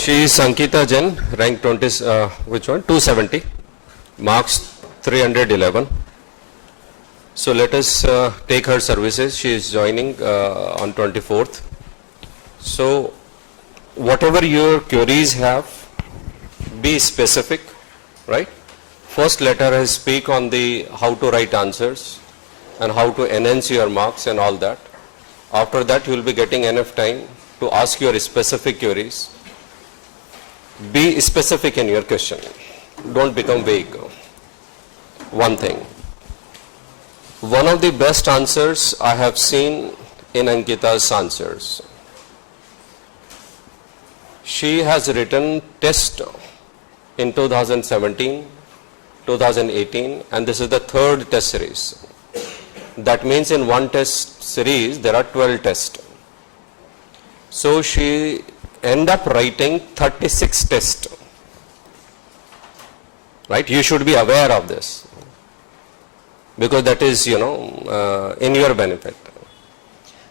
She is Ankita Jain, rank 20, which one? 270, marks 311. So let us take her services. She is joining on 24th. So whatever your queries have, be specific, right? First let her speak on the how to write answers and how to enhance your marks and all that. After that you will be getting enough time to ask your specific queries. Be specific in your question. Don't become vague. One thing. One of the best answers I have seen in Ankita's answers. She has written test in 2017, 2018, and this is the third test series. That means in one test series there are 12 tests. So she end up writing 36 tests. Right? You should be aware of this, because that is, in your benefit.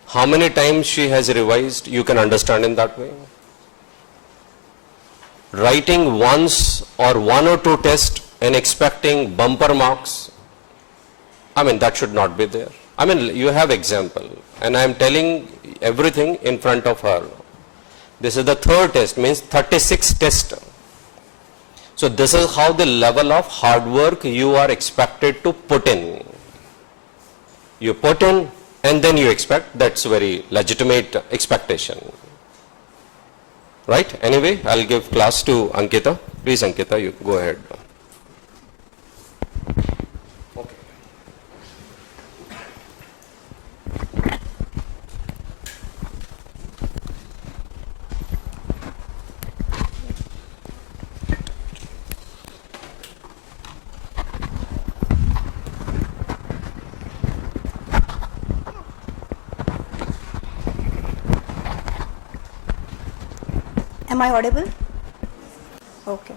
How many times she has revised, you can understand in that way. Writing once or one or two tests and expecting bumper marks, that should not be there. You have example, and I am telling everything in front of her. This is the third test, means 36 tests. So this is how the level of hard work you are expected to put in. You put in and then you expect. That's very legitimate expectation. Right? Anyway, I'll give class to Ankita. Please, Ankita, you go ahead. Okay. Am I audible? Okay.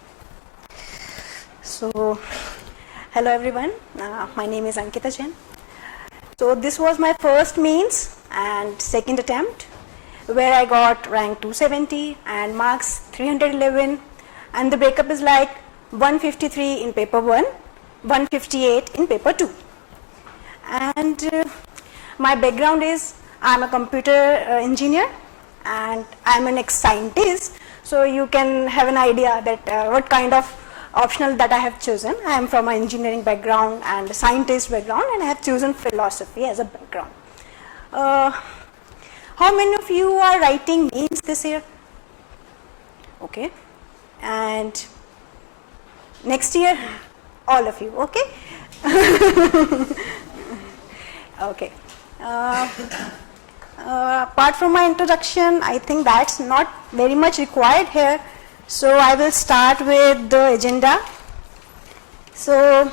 So, hello everyone. My name is Ankita Jain. So this was my first means and second attempt, where I got rank 270 and marks 311, and the breakup is like 153 in paper 1, 158 in paper 2. And my background is I'm a computer engineer and I'm an ex-scientist. So you can have an idea that what kind of optional that I have chosen. I am from an engineering background and a scientist background, and I have chosen philosophy as a background. How many of you are writing means this year? Okay. And next year? All of you, okay? Okay. Apart from my introduction, I think that's not very much required here. So I will start with the agenda. So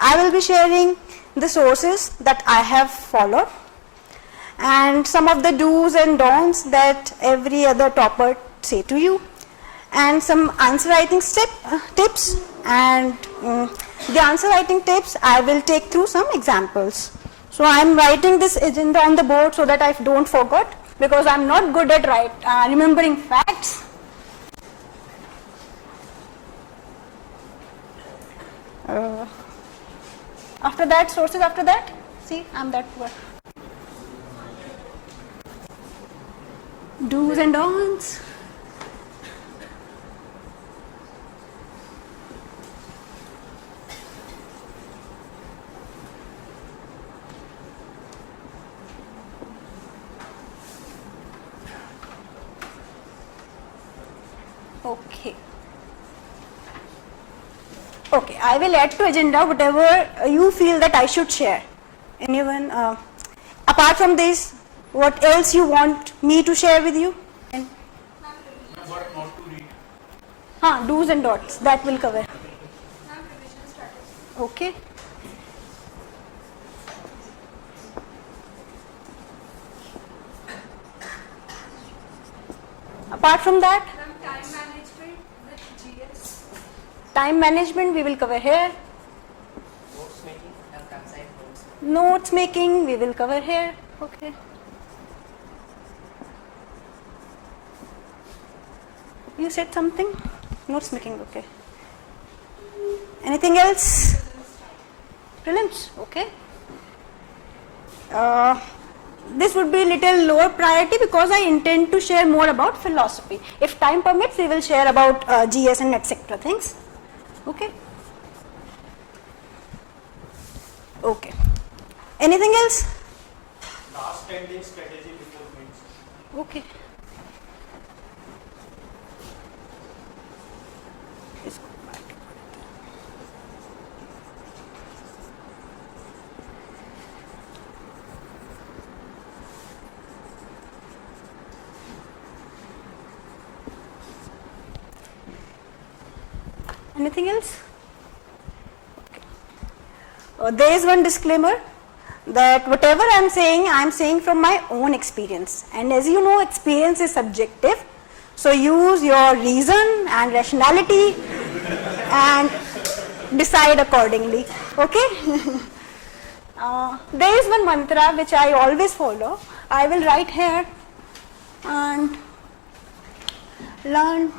I will be sharing the sources that I have followed and some of the do's and don'ts that every other topper say to you, and some answer writing tips, and the answer writing tips I will take through some examples. So I am writing this agenda on the board so that I don't forget, because I am not good at remembering facts. After that, sources after that, see, I am that poor. Do's and don'ts. Okay. Okay, I will add to agenda whatever you feel that I should share. Anyone? Apart from this, what else you want me to share with you? What not to read? Do's and don'ts, that will cover. Okay. Apart from that, Time management with GS. time management we will cover here. Notes making and concise notes. Notes making we will cover here. Okay. You said something? Notes making, okay. Anything else? Prelims, okay. This would be little lower priority because I intend to share more about philosophy. If time permits, we will share about GS and etc. things. Okay. Okay. Anything else? Last standing strategy before bids. Okay. Let's go back. Anything else? Okay. There is one disclaimer that whatever I am saying from my own experience. And as you know, experience is subjective. So use your reason and rationality and decide accordingly. Okay? There is one mantra which I always follow. I will write here and learn,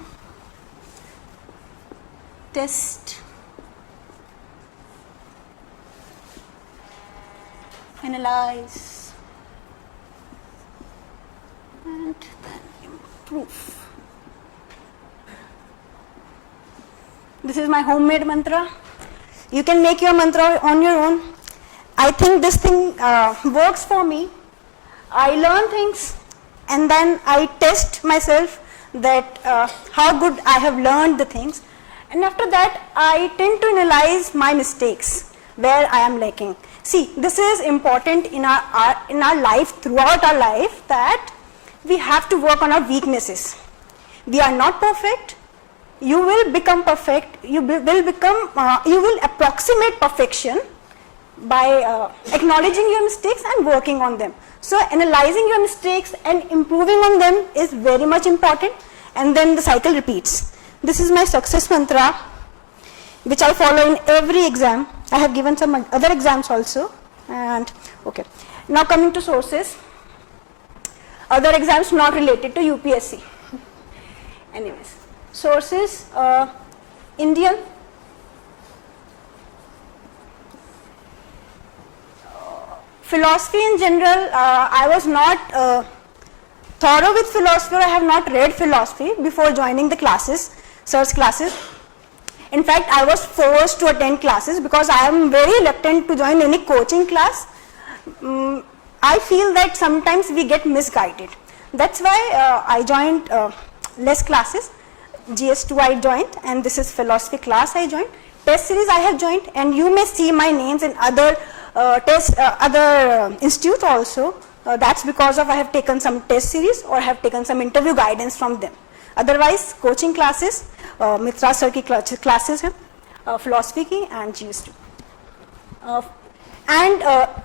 test, analyze, and then improve. This is my homemade mantra. You can make your mantra on your own. I think this thing works for me. I learn things and then I test myself that how good I have learned the things. And after that, I tend to analyze my mistakes, where I am lacking. See, this is important in our life, throughout our life, that we have to work on our weaknesses. We are not perfect. You will become perfect. You will approximate perfection by acknowledging your mistakes and working on them. So analyzing your mistakes and improving on them is very much important, and then the cycle repeats. This is my success mantra, which I follow in every exam. I have given some other exams also. And okay, now coming to sources. Other exams not related to UPSC. Anyways, sources, Indian, philosophy in general. I was not thorough with philosophy. I have not read philosophy before joining the classes, sir's classes. In fact, I was forced to attend classes because I am very reluctant to join any coaching class. I feel that sometimes we get misguided. That's why I joined less classes. GS2 I joined, and this is philosophy class I joined. Test series I have joined, and you may see my names in other institutes also. That's because of I have taken some test series or have taken some interview guidance from them. Otherwise, coaching classes, Mitra sir ki classes hai, philosophy ki and GS2.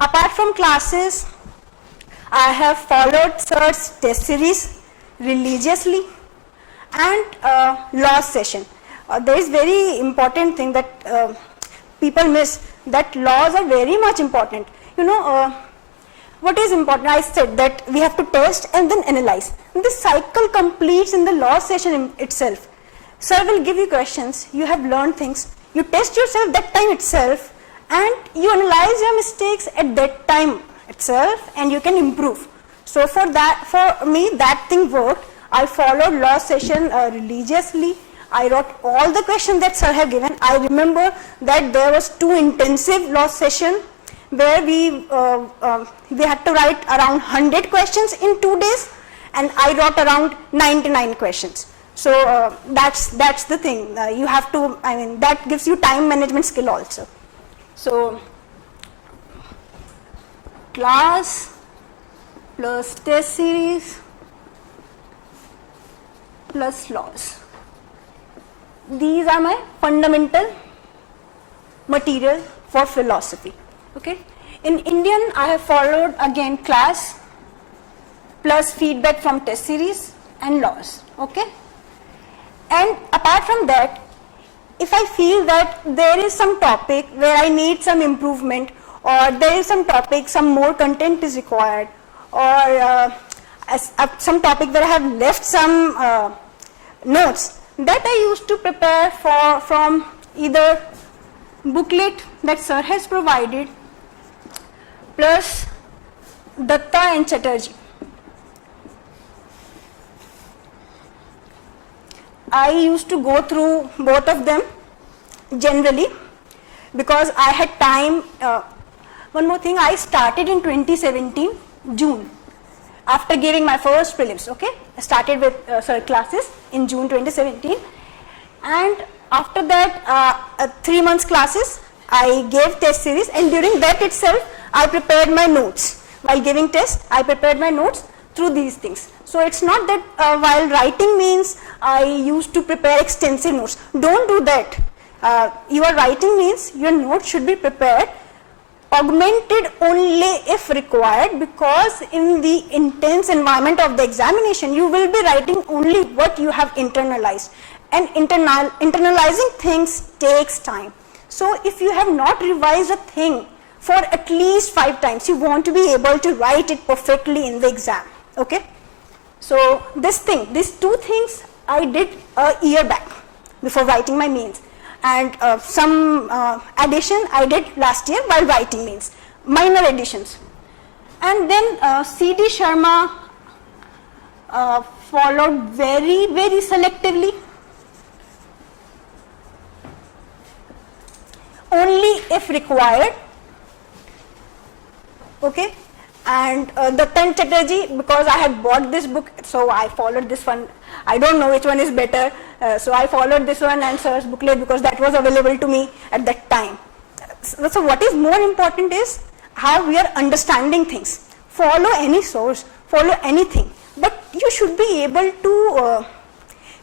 Apart from classes, I have followed sir's test series religiously and law session. There is very important thing that people miss, that laws are very much important. You know, what is important? I said that we have to test and then analyze. This cycle completes in the law session itself. Sir will give you questions, you have learned things, you test yourself that time itself, and you analyze your mistakes at that time itself, and you can improve. So for me, that thing worked. I followed law session religiously. I wrote all the questions that sir had given. I remember that there was 2 intensive law session where we had to write around 100 questions in 2 days, and I wrote around 99 questions. So that's the thing. You have to, that gives you time management skill also. So class plus test series plus laws. These are my fundamental material for philosophy. Okay. In Indian, I have followed again class plus feedback from test series and laws. Okay. And apart from that, if I feel that there is some topic where I need some improvement, or there is some topic, some more content is required, or some topic where I have left some notes that I used to prepare from either booklet that sir has provided plus Datta and Chatterjee. I used to go through both of them generally because I had time. One more thing, I started in 2017 June after giving my first prelims. Okay, I started with classes in June 2017, and after that 3 months classes I gave test series, and during that itself I prepared my notes. While giving test I prepared my notes through these things. So it's not that while writing means I used to prepare extensive notes. Don't do that. Your writing means your notes should be prepared, augmented only if required, because in the intense environment of the examination you will be writing only what you have internalized, and internalizing things takes time. So if you have not revised a thing for at least 5 times, you want to be able to write it perfectly in the exam. Okay, so these 2 things I did a year back before writing my mains, and some addition I did last year while writing mains, minor additions. And then C.D. Sharma followed very selectively, only if required. Okay, and Datta and Chatterjee, because I had bought this book, so I followed this one. I don't know which one is better, so I followed this one and sir's booklet because that was available to me at that time. So what is more important is how we are understanding things. Follow any source, follow anything, but you should be able to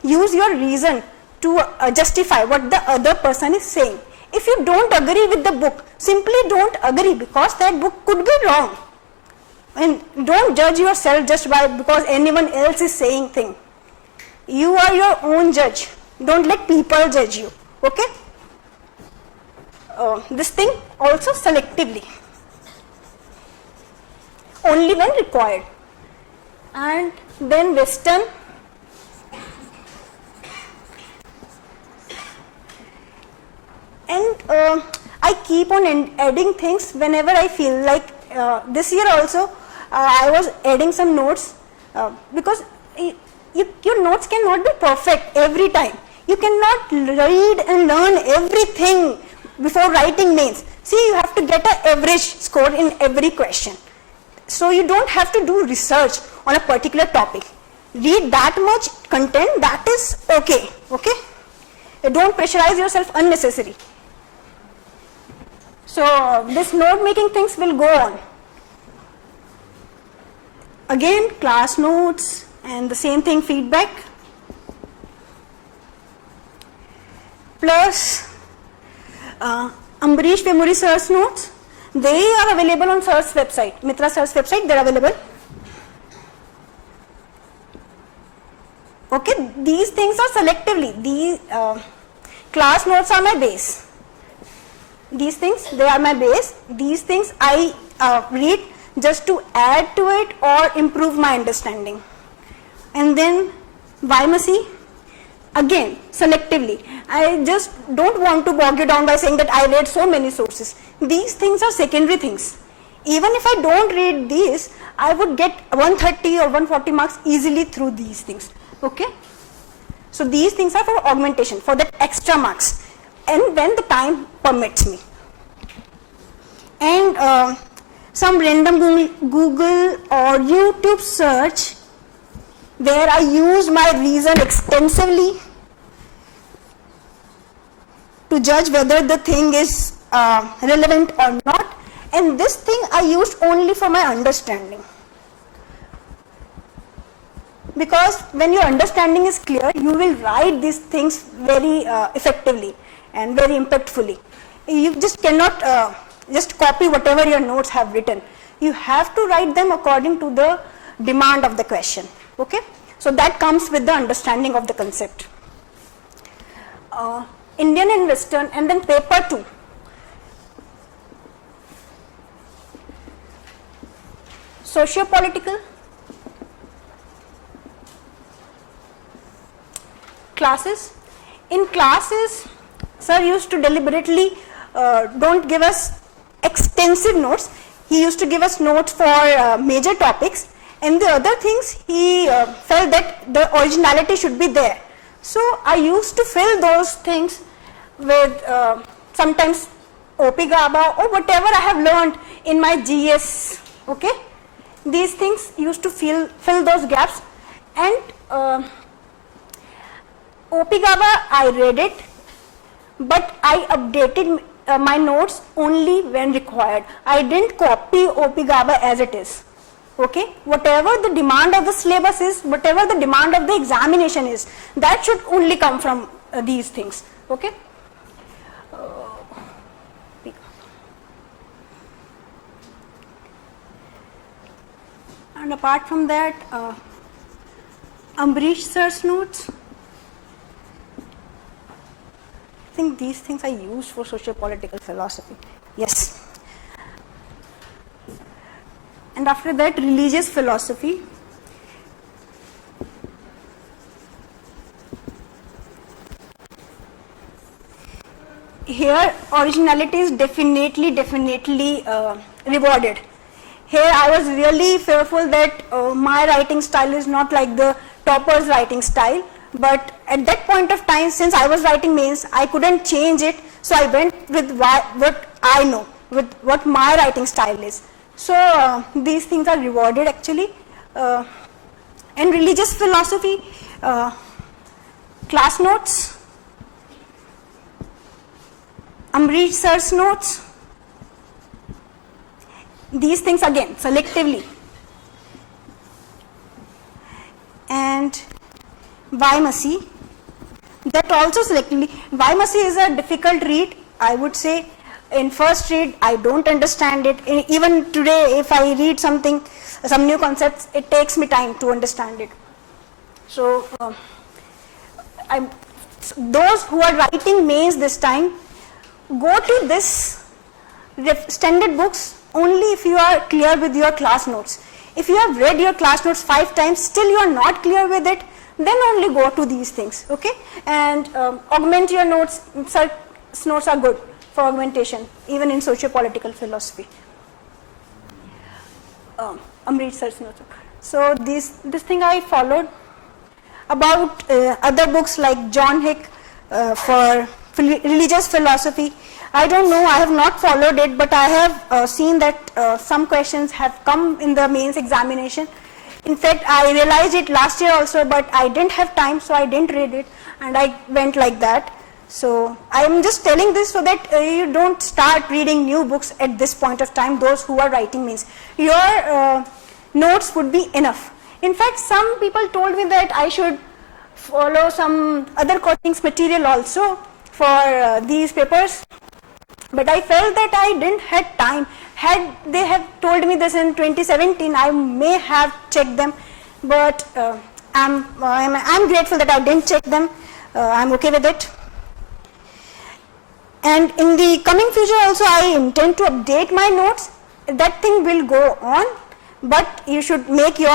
use your reason to justify what the other person is saying. If you don't agree with the book, simply don't agree, because that book could be wrong. And don't judge yourself just because anyone else is saying thing. You are your own judge. Don't let people judge you. Okay? This thing also selectively, only when required. And then Western. And I keep on adding things whenever I feel like. This year also I was adding some notes because your notes cannot be perfect every time. You cannot read and learn everything before writing mains. See, you have to get an average score in every question. So you don't have to do research on a particular topic. Read that much content, that is okay. Okay? Don't pressurize yourself unnecessarily. So this note making things will go on. Again, class notes and the same thing, feedback. Plus Ambarish Vemuri sir's notes. They are available on sir's website, Mitra sir's website, they are available. Okay, these things are selectively. These class notes are my base. These things, they are my base. These things I read just to add to it or improve my understanding. And then Vaimasi, again selectively. I just don't want to bog you down by saying that I read so many sources. These things are secondary things. Even if I don't read these, I would get 130 or 140 marks easily through these things. Okay? So these things are for augmentation, for that extra marks, and when the time permits me. And some random Google or YouTube search where I use my reason extensively to judge whether the thing is relevant or not, and this thing I used only for my understanding. Because when your understanding is clear, you will write these things very effectively and very impactfully. You just cannot just copy whatever your notes have written. You have to write them according to the demand of the question. Okay? So that comes with the understanding of the concept. Indian and Western, and then paper 2. Socio-political. classes. In classes, sir used to deliberately don't give us extensive notes. He used to give us notes for major topics, and the other things he felt that the originality should be there. So I used to fill those things with sometimes OP-GABA or whatever I have learned in my GS. Okay, these things used to fill those gaps, and OP-GABA I read it, but I updated my notes only when required. I didn't copy OP-GABA as it is. Okay, whatever the demand of the syllabus is, whatever the demand of the examination is, that should only come from these things. Okay. And apart from that, Ambrish sir's notes. I think these things I use for socio-political philosophy. Yes. And after that, religious philosophy. Here, originality is definitely rewarded. Here, I was really fearful that my writing style is not like the topper's writing style. But at that point of time, since I was writing mains, I couldn't change it. So I went with what I know, with what my writing style is. So these things are rewarded actually. And religious philosophy, class notes, Ambrish sir's notes, these things again selectively. And Vaimasi, that also selectively. Vaimasi is a difficult read, I would say. In first read, I don't understand it. Even today, if I read something, some new concepts, it takes me time to understand it. So, those who are writing mains this time, go to this standard books only if you are clear with your class notes. If you have read your class notes 5 times, still you are not clear with it, then only go to these things, okay? And augment your notes. Notes are good for augmentation, even in socio-political philosophy. Ambrish sir's notes. So this thing I followed. About other books like John Hick for religious philosophy, I don't know, I have not followed it, but I have seen that some questions have come in the mains examination. In fact, I realized it last year also, but I didn't have time, so I didn't read it, and I went like that. So I am just telling this so that you don't start reading new books at this point of time, those who are writing mains. Your notes would be enough. In fact, some people told me that I should follow some other coaching's material also for these papers, but I felt that I didn't have time. Had they have told me this in 2017, I may have checked them, but I'm grateful that I didn't check them. I'm okay with it. And in the coming future also, I intend to update my notes. That thing will go on, but you should make your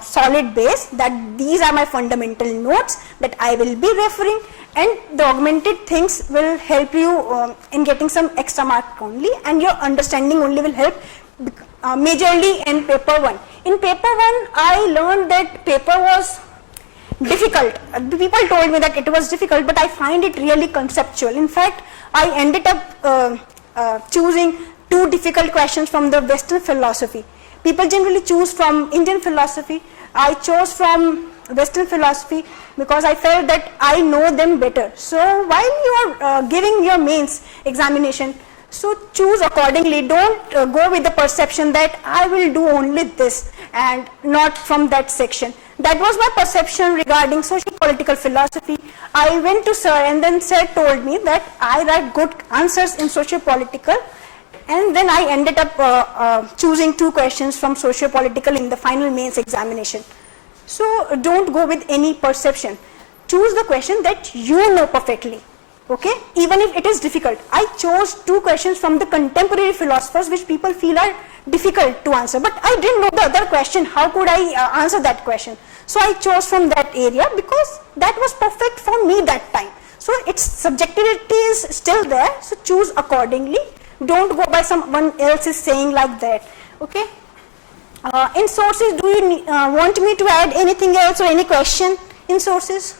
solid base that these are my fundamental notes that I will be referring, and the augmented things will help you in getting some extra mark only, and your understanding only will help majorly in paper 1. In paper 1, I learned that paper was difficult. People told me that it was difficult, but I find it really conceptual. In fact, I ended up choosing 2 difficult questions from the Western philosophy. People generally choose from Indian philosophy. I chose from Western philosophy because I felt that I know them better. So while you are giving your mains examination, so choose accordingly. Don't go with the perception that I will do only this and not from that section. That was my perception regarding socio-political philosophy. I went to sir, and then sir told me that I write good answers in socio-political, and then I ended up choosing 2 questions from socio-political in the final mains examination. So don't go with any perception. Choose the question that you know perfectly, okay? Even if it is difficult. I chose 2 questions from the contemporary philosophers which people feel are difficult to answer, but I didn't know the other question. How could I answer that question? So I chose from that area because that was perfect for me that time. So its subjectivity is still there, so choose accordingly. Don't go by someone else is saying like that. Okay. In sources, do you want me to add anything else or any question in sources?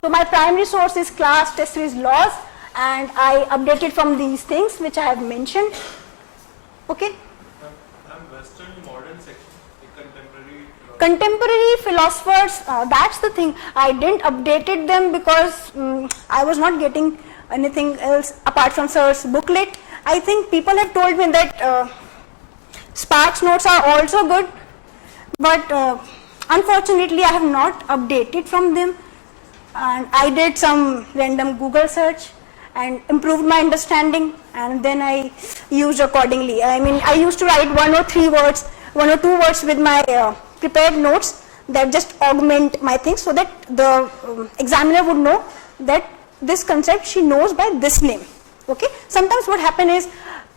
So my primary source is class test series laws, and I updated from these things which I have mentioned. Okay. Western modern section, contemporary. Contemporary philosophers, that's the thing. I didn't updated them because I was not getting anything else apart from sir's booklet. I think people have told me that Sparks notes are also good, but unfortunately I have not updated from them, and I did some random Google search and improved my understanding, and then I used accordingly. I mean, I used to write 1 or 2 words with my prepared notes that just augment my things, so that the examiner would know that this concept she knows by this name. Okay. Sometimes what happens is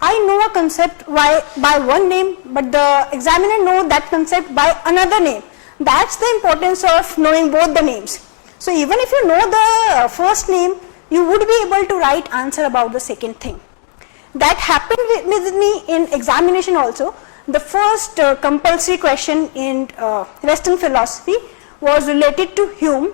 I know a concept by one name, but the examiner knows that concept by another name. That's the importance of knowing both the names. So even if you know the first name, you would be able to write answer about the second thing. That happened with me in examination also. The first compulsory question in Western philosophy was related to Hume.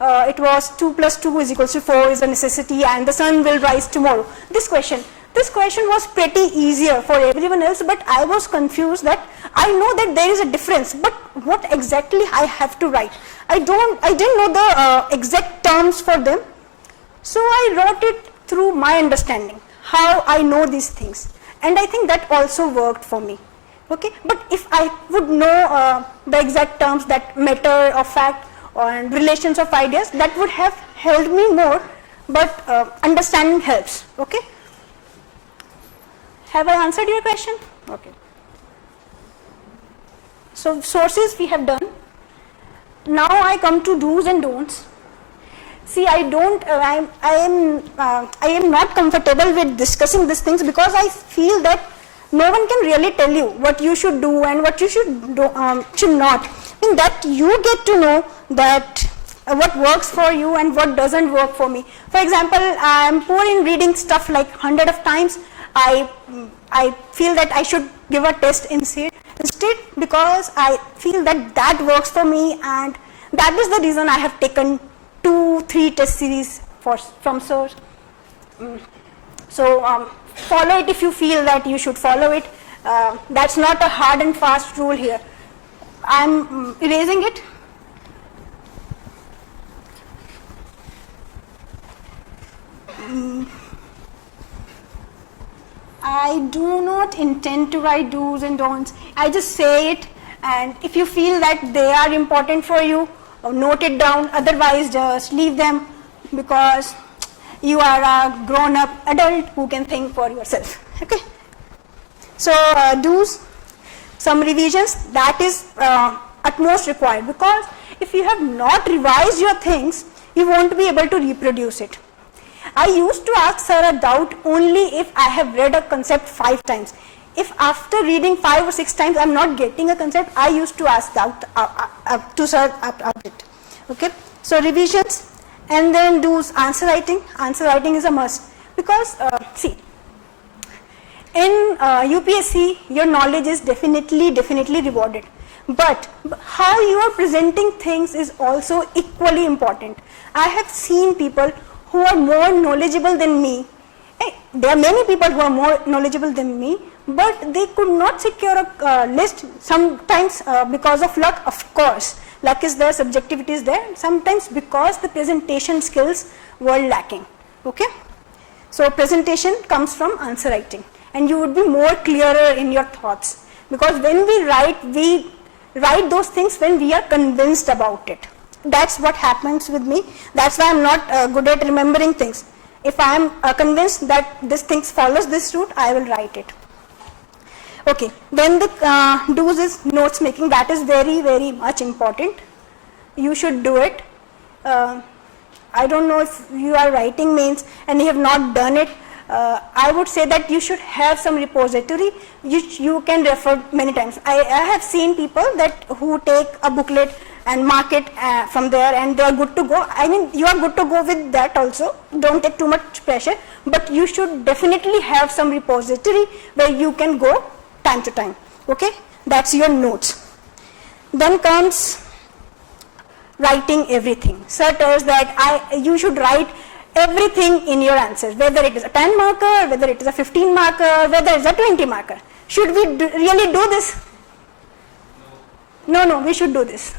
It was 2 plus 2 is equals to 4 is a necessity, and the sun will rise tomorrow. This question was pretty easier for everyone else, but I was confused that I know that there is a difference, but what exactly I have to write? I didn't know the exact terms for them. So I wrote it through my understanding, how I know these things, and I think that also worked for me. Okay, but if I would know the exact terms, that matter or fact and relations of ideas, that would have helped me more, but understanding helps. Okay. Have I answered your question? Okay. So sources we have done. Now I come to do's and don'ts. See, I am not comfortable with discussing these things because I feel that no one can really tell you what you should do and what you should not. In that you get to know that what works for you and what doesn't work for me. For example, I am poor in reading stuff like 100 of times. I feel that I should give a test instead because I feel that works for me, and that is the reason I have taken 2-3 test series from source. So follow it if you feel that you should follow it. That's not a hard and fast rule here. I'm erasing it. I do not intend to write do's and don'ts. I just say it, and if you feel that they are important for you, note it down. Otherwise, just leave them because you are a grown-up adult who can think for yourself. Okay. So do's, some revisions, that is utmost required, because if you have not revised your things, you won't be able to reproduce it. I used to ask sir a doubt only if I have read a concept 5 times. If after reading 5 or 6 times I am not getting a concept, I used to ask doubt to sir about it. Okay. So revisions, and then do's, answer writing. Answer writing is a must, because see, in UPSC your knowledge is definitely rewarded, but how you are presenting things is also equally important. I have seen people who are more knowledgeable than me. There are many people who are more knowledgeable than me, but they could not secure a list, sometimes because of luck, of course. Luck is there, subjectivity is there, sometimes because the presentation skills were lacking. Okay. So presentation comes from answer writing, and you would be more clearer in your thoughts, because when we write those things when we are convinced about it. That's what happens with me. That's why I'm not good at remembering things. If I am convinced that this thing follows this route, I will write it. Okay. Then the do's is notes making. That is very much important. You should do it. I don't know if you are writing mains and you have not done it. I would say that you should have some repository which you can refer many times. I have seen people that who take a booklet and mark it from there and they are good to go. I mean, you are good to go with that also. Don't take too much pressure, but you should definitely have some repository where you can go time to time. Okay, that's your notes. Then comes writing everything. Sir tells that you should write everything in your answers, whether it is a 10 marker, whether it is a 15 marker, whether it is a 20 marker. Should we really do this? No, we should do this.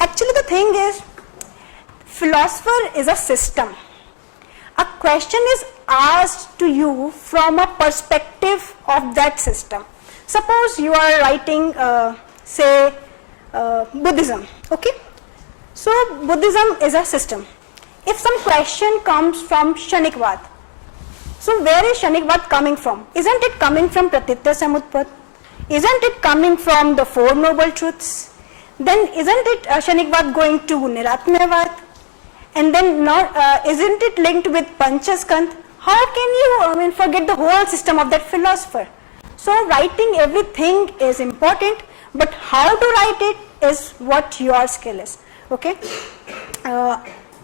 Actually, the thing is, philosopher is a system. A question is asked to you from a perspective of that system. Suppose you are writing, say, Buddhism, okay? So, Buddhism is a system. If some question comes from Kshanikvad, so where is Kshanikvad coming from? Isn't it coming from Pratitya Samutpat? Isn't it coming from the Four Noble Truths? Then isn't it Kshanikvad going to Niratmyavad? And then isn't it linked with Panchaskand? How can you forget the whole system of that philosopher? So writing everything is important, but how to write it is what your skill is. Okay?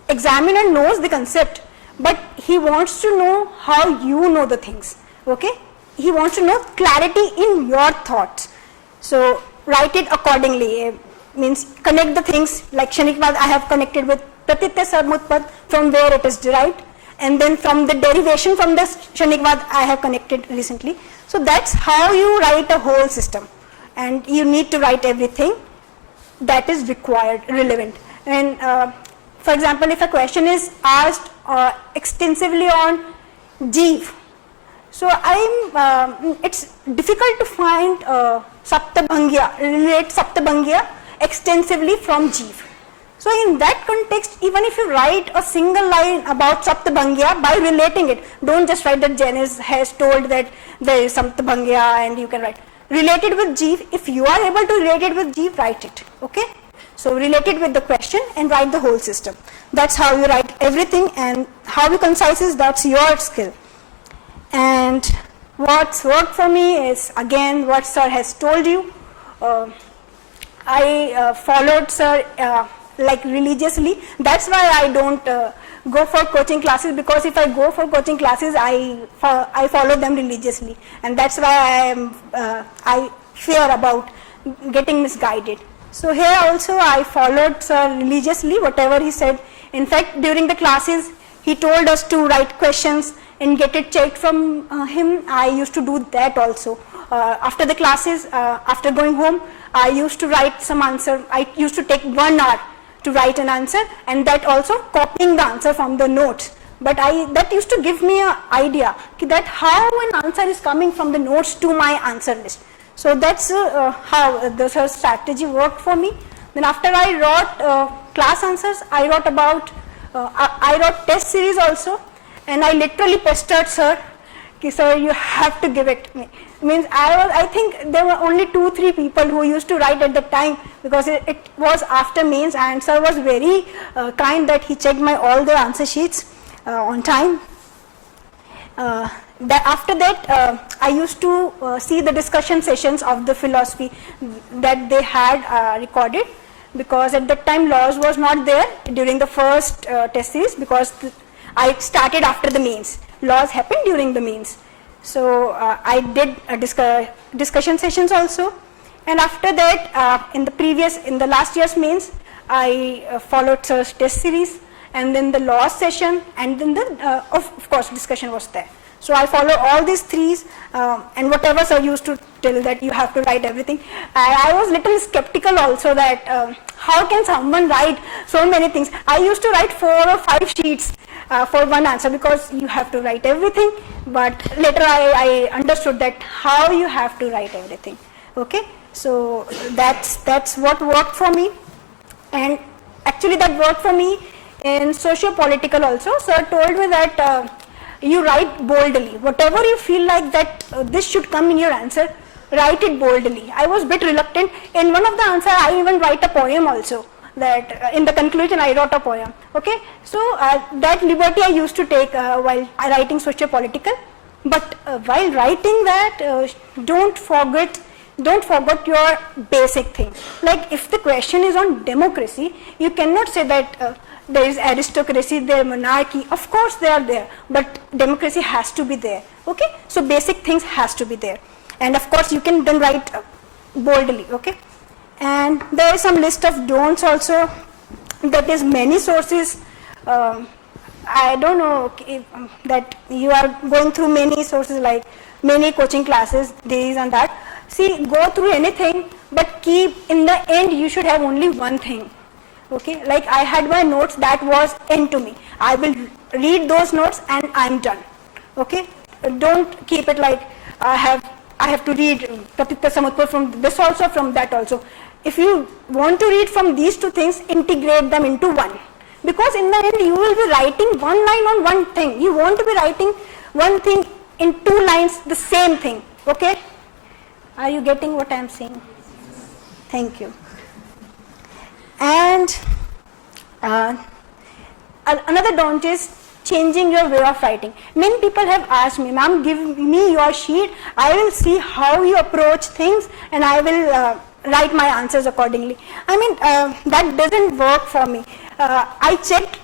Examiner knows the concept, but he wants to know how you know the things. Okay? He wants to know clarity in your thoughts. So write it accordingly. Means connect the things like Kshanikvad I have connected with Pratitya Samutpat from where it is derived, and then from the derivation from this Kshanikvad I have connected recently. So that's how you write a whole system, and you need to write everything that is required, relevant. And for example, if a question is asked extensively on Jeev, so it's difficult to find Saptabhangya, relate Saptabhangya extensively from Jeev. So in that context, even if you write a single line about Saptabhangya by relating it, don't just write that Janice has told that there is Saptabhangya and you can write. Relate it with Jeev. If you are able to relate it with Jeev, write it. Okay? So relate it with the question and write the whole system. That's how you write everything, and how you concise is that's your skill. And what's worked for me is again what sir has told you. I followed sir like religiously. That's why I don't go for coaching classes, because if I go for coaching classes, I follow them religiously, and that's why I fear about getting misguided. So here also I followed sir religiously, whatever he said. In fact, during the classes, he told us to write questions and get it checked from him. I used to do that also. After the classes, after going home, I used to write some answer. I used to take 1 hour to write an answer, and that also copying the answer from the notes. But that used to give me an idea that how an answer is coming from the notes to my answer list. So that's how the strategy worked for me. Then after I wrote class answers, I wrote about, I wrote test series also, and I literally pestered sir, sir, you have to give it to me. Means I think there were only 2-3 people who used to write at the time, because it was after mains, and sir was very kind that he checked all the answer sheets on time. After that, I used to see the discussion sessions of the philosophy that they had recorded, because at that time laws was not there during the first test series, because I started after the mains. Laws happened during the mains. So I did discussion sessions also, and after that, in the last year's mains, I followed sir's test series, and then the law session, and then the of course discussion was there. So I follow all these 3, and whatever sir used to tell that you have to write everything. I was little skeptical also that how can someone write so many things. I used to write 4 or 5 sheets for one answer, because you have to write everything. But later I understood that how you have to write everything. Okay, so that's what worked for me, and actually that worked for me in socio-political also. Sir told me that you write boldly. Whatever you feel like that this should come in your answer, write it boldly. I was a bit reluctant. In one of the answers, I even write a poem also. that in the conclusion I wrote a poem. Okay, so that liberty I used to take while writing socio-political. But while writing that, don't forget your basic thing. Like if the question is on democracy, you cannot say that there is aristocracy, there is monarchy. Of course they are there, but democracy has to be there. Okay, so basic things has to be there, and of course you can then write boldly. Okay, and there is some list of don'ts also. That is many sources. I don't know if, that you are going through many sources like many coaching classes, these and that. See, go through anything, but keep in the end you should have only one thing. Okay, like I had my notes, that was end to me. I will read those notes and I'm done. Okay, don't keep it like I have to read Pratitya Samutpur from this also, from that also. If you want to read from these two things, integrate them into one. Because in the end you will be writing one line on one thing. You want to be writing one thing in 2 lines, the same thing. Okay? Are you getting what I am saying? Thank you. And another don't is changing your way of writing. Many people have asked me, ma'am, give me your sheet, I will see how you approach things and I will write my answers accordingly. I mean, that doesn't work for me. I checked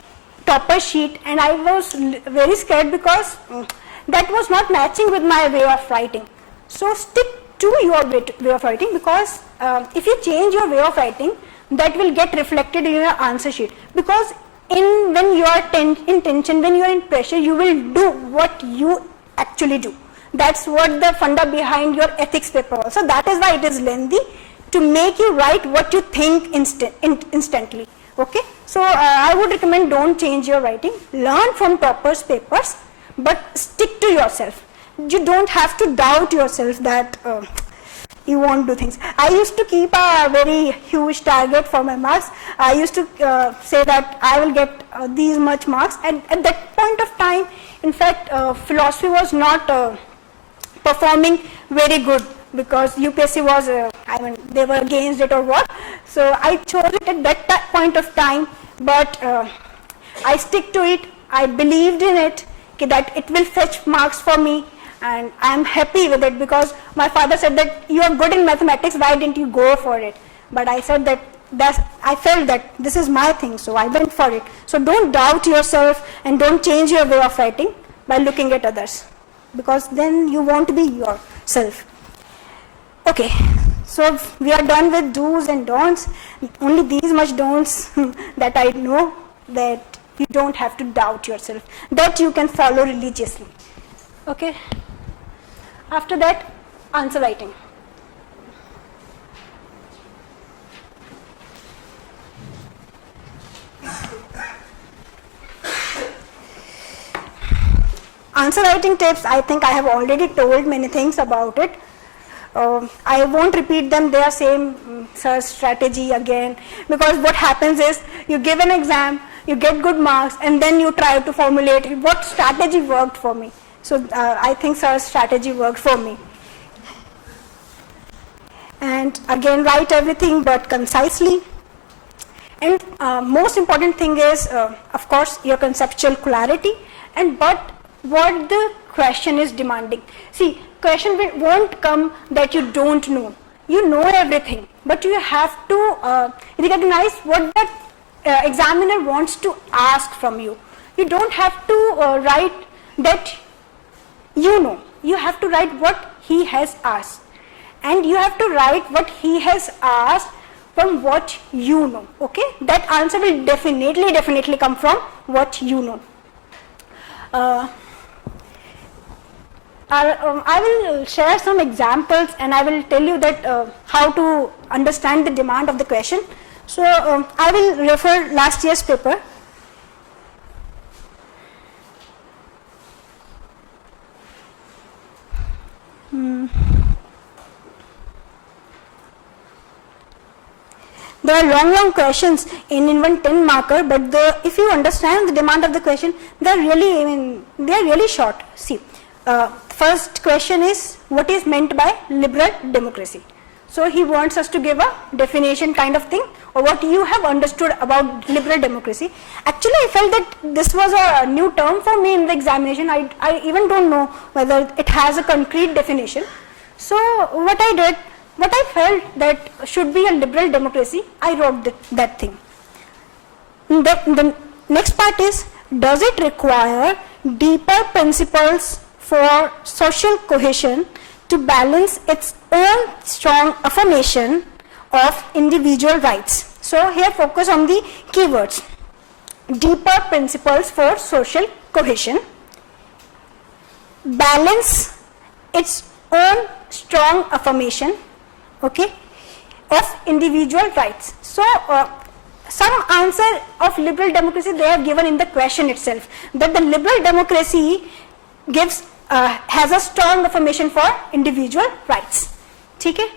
topper sheet and I was very scared because that was not matching with my way of writing. So stick to your way of writing, because if you change your way of writing, that will get reflected in your answer sheet. Because when you are in tension, when you are in pressure, you will do what you actually do. That's what the funda behind your ethics paper also. That is why it is lengthy, to make you write what you think instantly. Okay, so I would recommend don't change your writing. Learn from toppers' papers, but stick to yourself. You don't have to doubt yourself that you won't do things. I used to keep a very huge target for my marks. I used to say that I will get these much marks, and at that point of time, in fact, philosophy was not performing very good, because UPSC was, they were against it or what. So I chose it at that point of time, but I stick to it. I believed in it, that it will fetch marks for me, and I am happy with it, because my father said that you are good in mathematics, why didn't you go for it? But I said that I felt that this is my thing, so I went for it. So don't doubt yourself and don't change your way of writing by looking at others, because then you won't be yourself. Okay, so we are done with do's and don'ts. Only these much don'ts that I know, that you don't have to doubt yourself, that you can follow religiously. Okay, after that, answer writing. Answer writing tips, I think I have already told many things about it. I won't repeat them, they are same strategy again, because what happens is you give an exam, you get good marks, and then you try to formulate what strategy worked for me. So I think sir's strategy worked for me. And again, write everything but concisely. And most important thing is, of course, your conceptual clarity, and but what the question is demanding. See, question won't come that you don't know. You know everything, but you have to recognize what the examiner wants to ask from you. You don't have to write that you know. You have to write what he has asked. And you have to write what he has asked from what you know. Okay? That answer will definitely come from what you know. I will share some examples, and I will tell you that how to understand the demand of the question. So I will refer last year's paper. There are long questions in one 10 marker, but if you understand the demand of the question, they are really short. See, first question is, what is meant by liberal democracy? So he wants us to give a definition kind of thing, or what you have understood about liberal democracy. Actually, I felt that this was a new term for me in the examination. I even don't know whether it has a concrete definition. So what I did, what I felt that should be a liberal democracy, I wrote that thing. The next part is, does it require deeper principles for social cohesion to balance its own strong affirmation of individual rights? So here focus on the keywords. Deeper principles for social cohesion, balance its own strong affirmation, okay, of individual rights. So some answer of liberal democracy they have given in the question itself, that the liberal democracy gives has a strong affirmation for individual rights. Okay?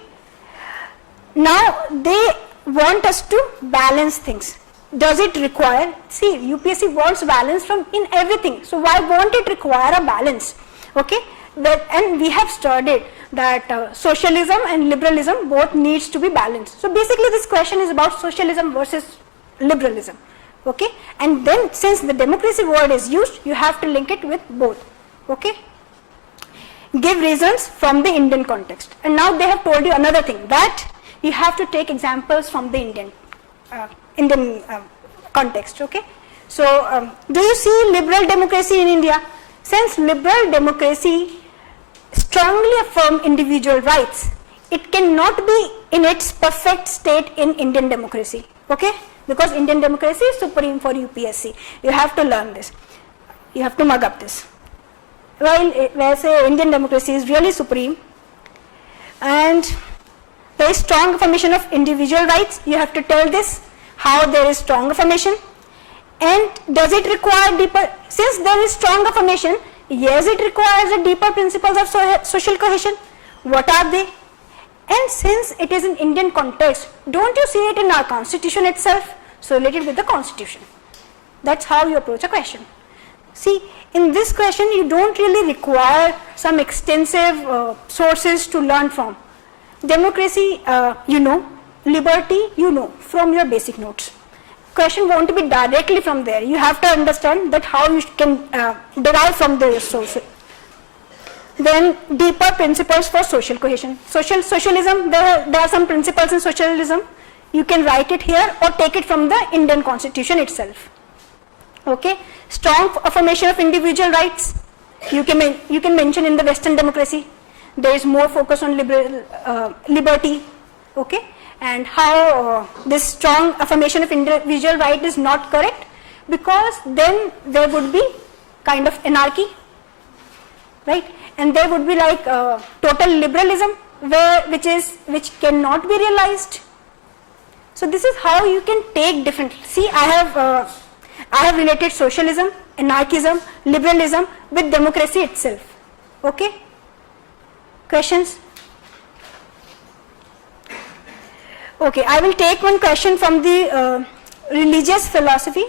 Now they want us to balance things. Does it require? See, UPSC wants balance from in everything. So why won't it require a balance? Okay? And we have studied that socialism and liberalism both needs to be balanced. So basically this question is about socialism versus liberalism. Okay? And then since the democracy word is used, you have to link it with both. Okay? Give reasons from the Indian context. And now they have told you another thing, that you have to take examples from the Indian context. Okay? So do you see liberal democracy in India? Since liberal democracy strongly affirm individual rights, it cannot be in its perfect state in Indian democracy. Okay? Because Indian democracy is supreme for UPSC. You have to learn this. You have to mug up this. While say Indian democracy is really supreme, and there is strong affirmation of individual rights, you have to tell this, how there is strong affirmation, and does it require deeper, since there is strong affirmation, yes, it requires a deeper principles of social cohesion. What are they? And since it is in Indian context, don't you see it in our constitution itself? So related with the constitution. That's how you approach a question. See, in this question you don't really require some extensive sources to learn from. Democracy, you know, liberty, you know, from your basic notes. Question won't be directly from there. You have to understand that how you can derive from the sources. Then deeper principles for social cohesion. Socialism, there are some principles in socialism. You can write it here or take it from the Indian constitution itself. Okay, strong affirmation of individual rights. You can mention in the Western democracy. There is more focus on liberty. Okay, and how this strong affirmation of individual right is not correct, because then there would be kind of anarchy, right? And there would be like total liberalism, which cannot be realized. So this is how you can take different. See, I have related socialism, anarchism, liberalism with democracy itself. Okay? Questions? Okay, I will take one question from the religious philosophy.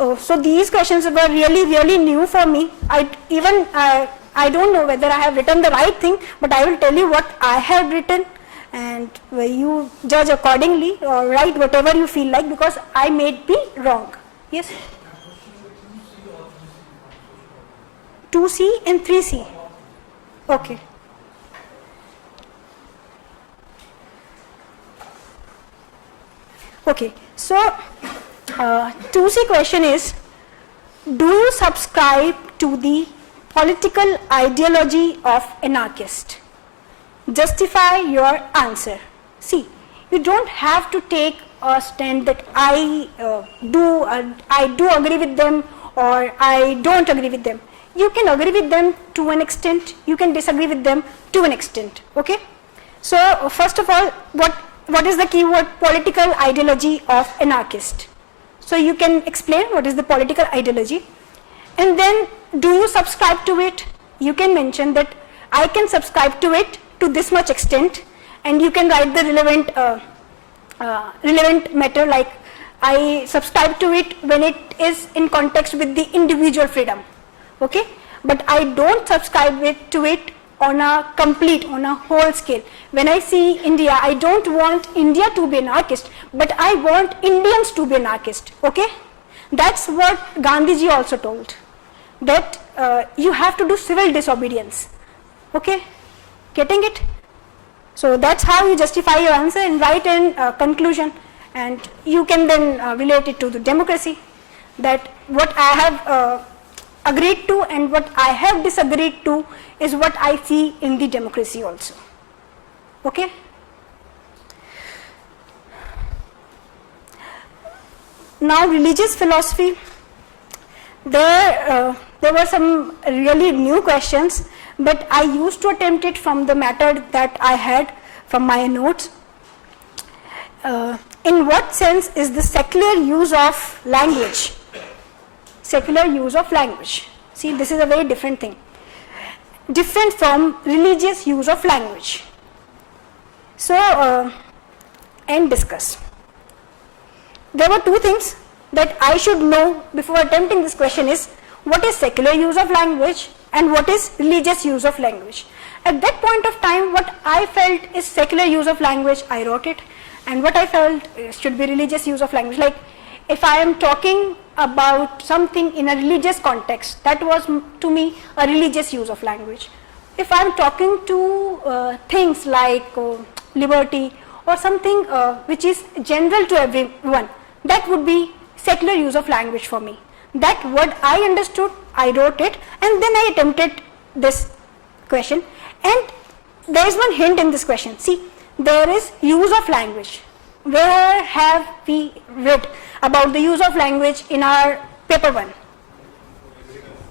Oh, so these questions were really new for me. I don't know whether I have written the right thing, but I will tell you what I have written, and you judge accordingly or write whatever you feel like, because I may be wrong. Yes? 2C and 3C. Okay. Okay, so 2C question is, do you subscribe to the political ideology of anarchist? Justify your answer. See, you don't have to take a stand that I do agree with them or I don't agree with them. You can agree with them to an extent, you can disagree with them to an extent. Okay? So first of all, what is the keyword? Political ideology of anarchist. So you can explain what is the political ideology, and then do you subscribe to it? You can mention that I can subscribe to it to this much extent, and you can write the relevant matter, like I subscribe to it when it is in context with the individual freedom. Okay, but I don't subscribe to it on a complete, on a whole scale. When I see India, I don't want India to be anarchist, but I want Indians to be anarchist, okay? That's what Gandhiji also told, that you have to do civil disobedience, okay? Getting it? So that's how you justify your answer and write in conclusion, and you can then relate it to the democracy, that what I have agreed to and what I have disagreed to is what I see in the democracy also. Okay? Now religious philosophy, there were some really new questions, but I used to attempt it from the method that I had from my notes. In what sense is the secular use of language? Secular use of language. See, this is a very different thing. Different from religious use of language. So, and discuss. There were two things that I should know before attempting this question is, what is secular use of language and what is religious use of language. At that point of time, what I felt is secular use of language, I wrote it, and what I felt should be religious use of language. Like, if I am talking about something in a religious context, that was to me a religious use of language. If I am talking to things like liberty or something which is general to everyone, that would be secular use of language for me. That word I understood, I wrote it, and then I attempted this question. And there is one hint in this question. See, there is use of language. Where have we read about the use of language in our paper 1?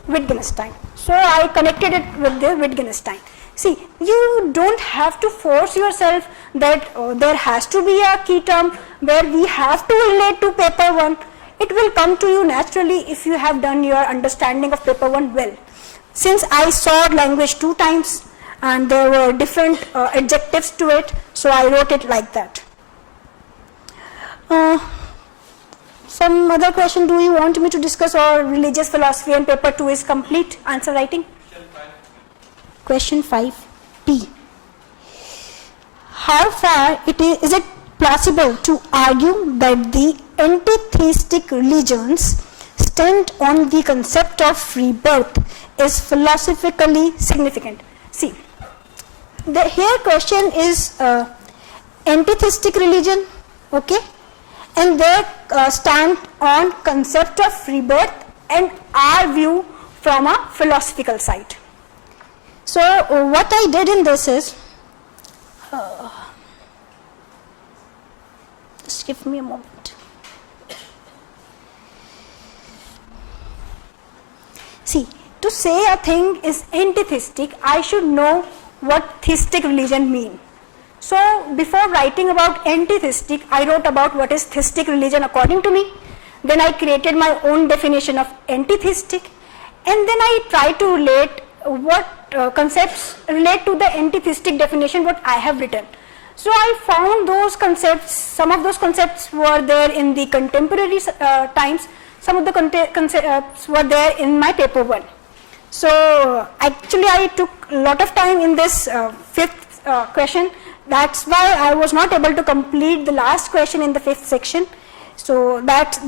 Wittgenstein. So I connected it with the Wittgenstein. See, you don't have to force yourself that there has to be a key term where we have to relate to paper 1. It will come to you naturally if you have done your understanding of paper 1 well. Since I saw language 2 times and there were different adjectives to it, so I wrote it like that. Some other question do you want me to discuss, or religious philosophy and paper 2 is complete answer writing? Question 5P. How far is it plausible to argue that the anti-theistic religions stand on the concept of rebirth is philosophically significant? See, the here question is anti-theistic religion, okay, and they stand on concept of rebirth and our view from a philosophical side. So what I did in this is, just give me a moment. See, to say a thing is anti-theistic, I should know what theistic religion mean. So before writing about anti-theistic, I wrote about what is theistic religion according to me. Then I created my own definition of anti-theistic, and then I tried to relate what concepts relate to the anti-theistic definition what I have written. So I found those concepts, some of those concepts were there in the contemporary times, some of the concepts were there in my paper 1. So actually I took a lot of time in this 5th question. That's why I was not able to complete the last question in the 5th section. So that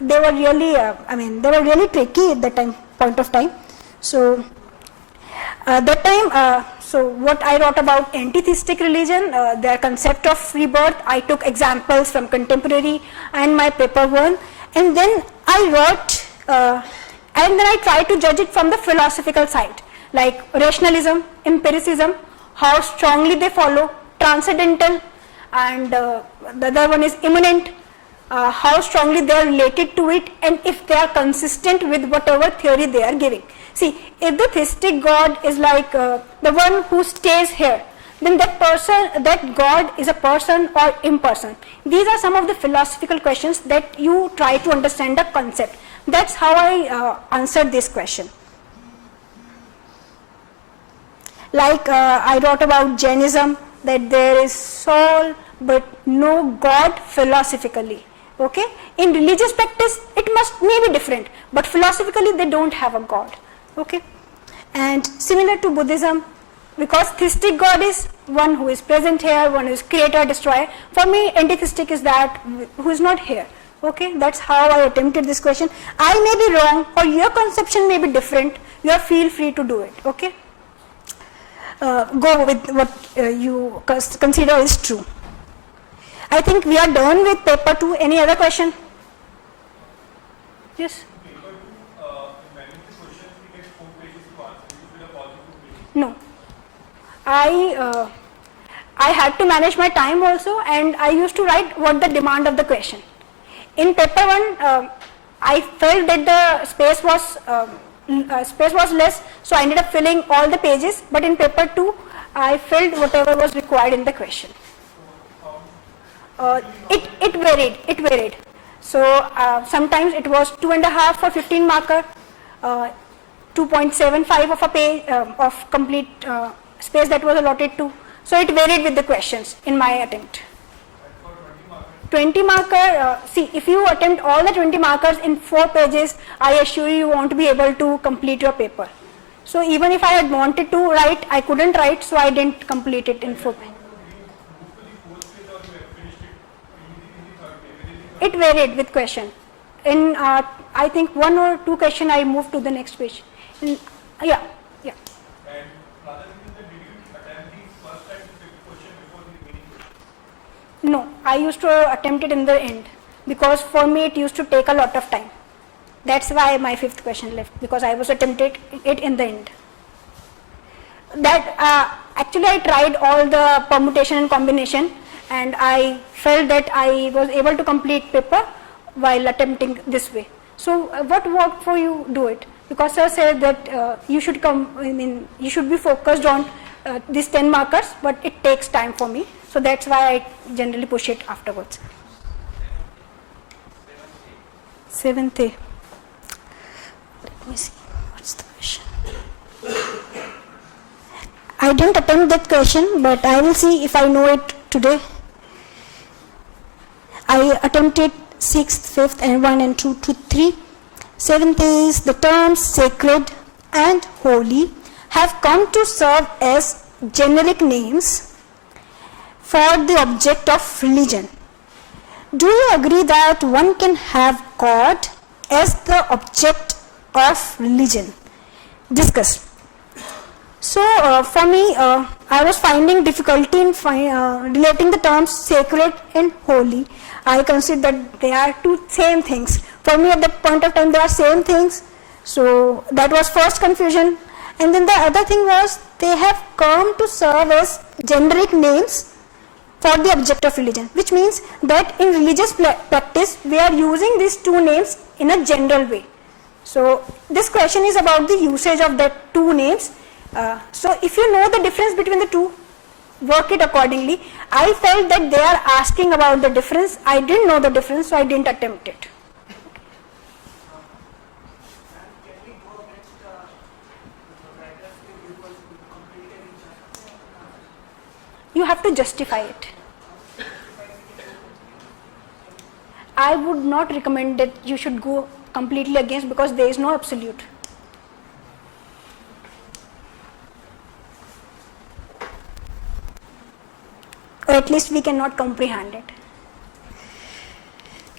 they were really, they were really tricky at that point of time. So that time, so what I wrote about anti-theistic religion, their concept of rebirth, I took examples from contemporary and my paper 1, and then I wrote, and then I tried to judge it from the philosophical side, like rationalism, empiricism, how strongly they follow, transcendental, and the other one is immanent, how strongly they are related to it, and if they are consistent with whatever theory they are giving. See, if the theistic God is like the one who stays here, then that God is a person or imperson. These are some of the philosophical questions that you try to understand the concept. That's how I answered this question. Like I wrote about Jainism, that there is soul but no God philosophically. Okay? In religious practice, it may be different, but philosophically they don't have a God. Okay? And similar to Buddhism, Because theistic God is one who is present here, one who is creator, destroyer. For me, anti-theistic is that who is not here. Okay, that's how I attempted this question. I may be wrong, or your conception may be different. You are feel free to do it. Okay, go with what you consider is true. I think we are done with paper 2. Any other question? Yes. Paper 2, in many of the questions we get 4 pages to answer. You fill up all the 2 pages. No. I had to manage my time also, and I used to write what the demand of the question. In paper 1, I felt that the space was less, so I ended up filling all the pages. But in paper 2, I filled whatever was required in the question. It varied. So sometimes it was 2.5 for 15 marker, 2.75 of a page of complete space that was allotted to. So it varied with the questions in my attempt. 20 marker, see, if you attempt all the 20 markers in 4 pages, I assure you won't be able to complete your paper. So even if I had wanted to write, I couldn't write, so I didn't complete it in 4 pages. It varied with question. In I think 1 or 2 question I moved to the next page. Yeah. And rather than that, did you attempt the first and the 5th question before the remaining question? No, I used to attempt it in the end, because for me it used to take a lot of time. That's why my 5th question left, because I was attempted it in the end. That actually I tried all the permutation and combination, and I felt that I was able to complete paper while attempting this way. So what worked for you, do it. Because sir said that you should you should be focused on these 10 markers, but it takes time for me. So that's why I generally push it afterwards. 7th A. Let me see, what's the question? I didn't attempt that question, but I will see if I know it today. I attempted 6th, 5th, and 1 and 2 to 3. 7th is the terms sacred and holy have come to serve as generic names for the object of religion. Do you agree that one can have God as the object of religion? Discuss. So for me, I was finding difficulty in relating the terms sacred and holy. I consider that they are two same things. For me at that point of time they are same things. So that was first confusion. And then the other thing was they have come to serve as generic names for the object of religion, which means that in religious practice we are using these two names in a general way. So this question is about the usage of the two names. So if you know the difference between the two, work it accordingly. I felt that they are asking about the difference. I didn't know the difference, so I didn't attempt it. You have to justify it. I would not recommend that you should go completely against, because there is no absolute. Or at least we cannot comprehend it.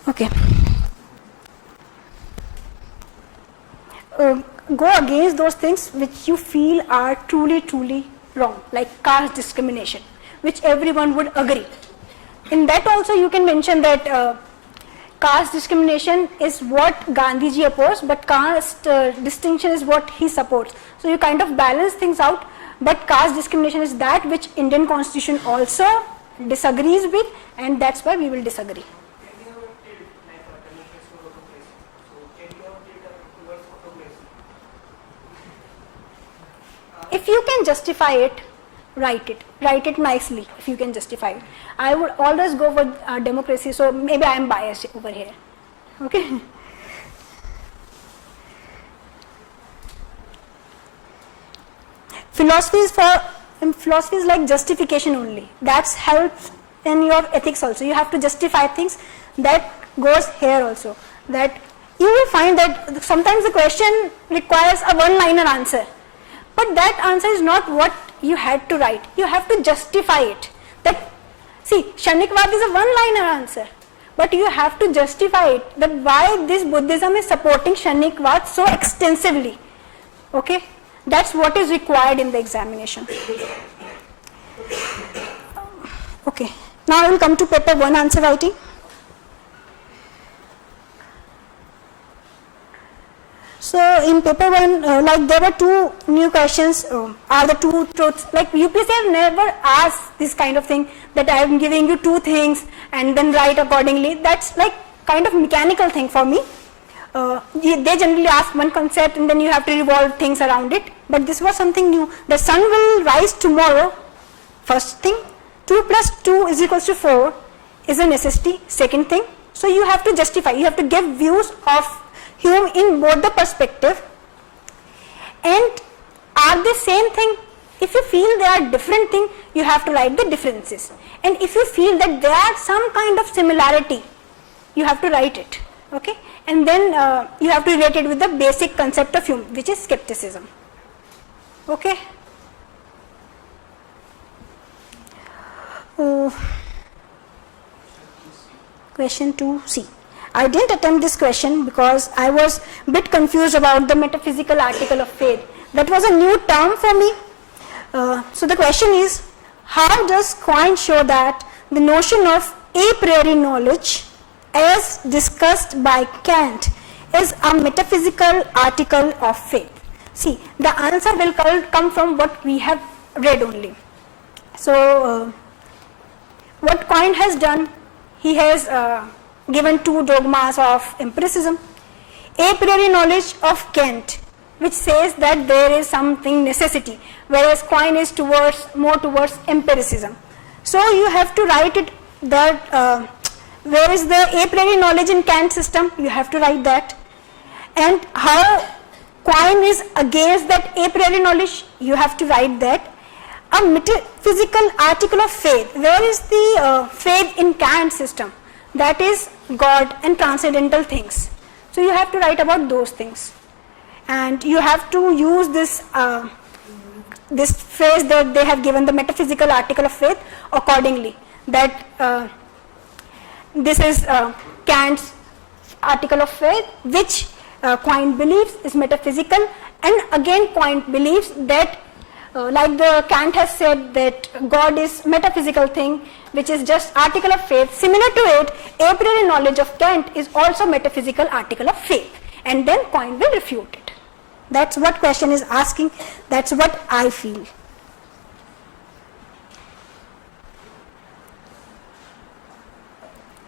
Okay. Go against those things which you feel are truly wrong, like caste discrimination, which everyone would agree. In that also you can mention that caste discrimination is what Gandhiji opposed, but caste distinction is what he supports. So you kind of balance things out, but caste discrimination is that which Indian Constitution also disagrees with, and that's why we will disagree. If you can justify it, write it nicely if you can justify it. I would always go for democracy, so maybe I am biased over here. Okay. Philosophy is like justification only. That's helps in your ethics also. You have to justify things. That goes here also. That you will find that sometimes the question requires a one-liner answer, but that answer is not what you had to write. You have to justify it. That, see, Kshanikvad is a one-liner answer, but you have to justify it, that why this Buddhism is supporting Kshanikvad so extensively. Okay, that's what is required in the examination. Okay, now I will come to paper 1 answer writing. So in paper 1, like there were 2 new questions, are the 2 truths, like UPSC have never asked this kind of thing, that I am giving you 2 things and then write accordingly. That's like kind of mechanical thing for me. They generally ask one concept and then you have to revolve things around it, but this was something new. The sun will rise tomorrow, first thing. 2 plus 2 is equals to 4 is a necessity, second thing. So you have to justify, you have to give views of Hume in both the perspective, and are they same thing? If you feel they are different thing, you have to write the differences, and if you feel that there are some kind of similarity, you have to write it, okay, and then you have to relate it with the basic concept of Hume, which is skepticism. Okay. Question 2C. I didn't attempt this question because I was a bit confused about the metaphysical article of faith. That was a new term for me. So the question is, how does Quine show that the notion of a priori knowledge as discussed by Kant is a metaphysical article of faith? See, the answer will come from what we have read only. So what Quine has done, he has given 2 dogmas of empiricism. A priori knowledge of Kant, which says that there is something necessity, whereas Quine is more towards empiricism. So you have to write it that where is the a priori knowledge in Kant system, you have to write that, and how Quine is against that a priori knowledge, you have to write that. A metaphysical article of faith, where is the faith in Kant system? That is God and transcendental things. So you have to write about those things, and you have to use this this phrase that they have given, the metaphysical article of faith, accordingly. That this is Kant's article of faith, which Quine believes is metaphysical, and again Quine believes that like the Kant has said that God is metaphysical thing, which is just article of faith. Similar to it, a priori knowledge of Kant is also metaphysical article of faith, and then Quine will refute it. That's what question is asking. That's what I feel.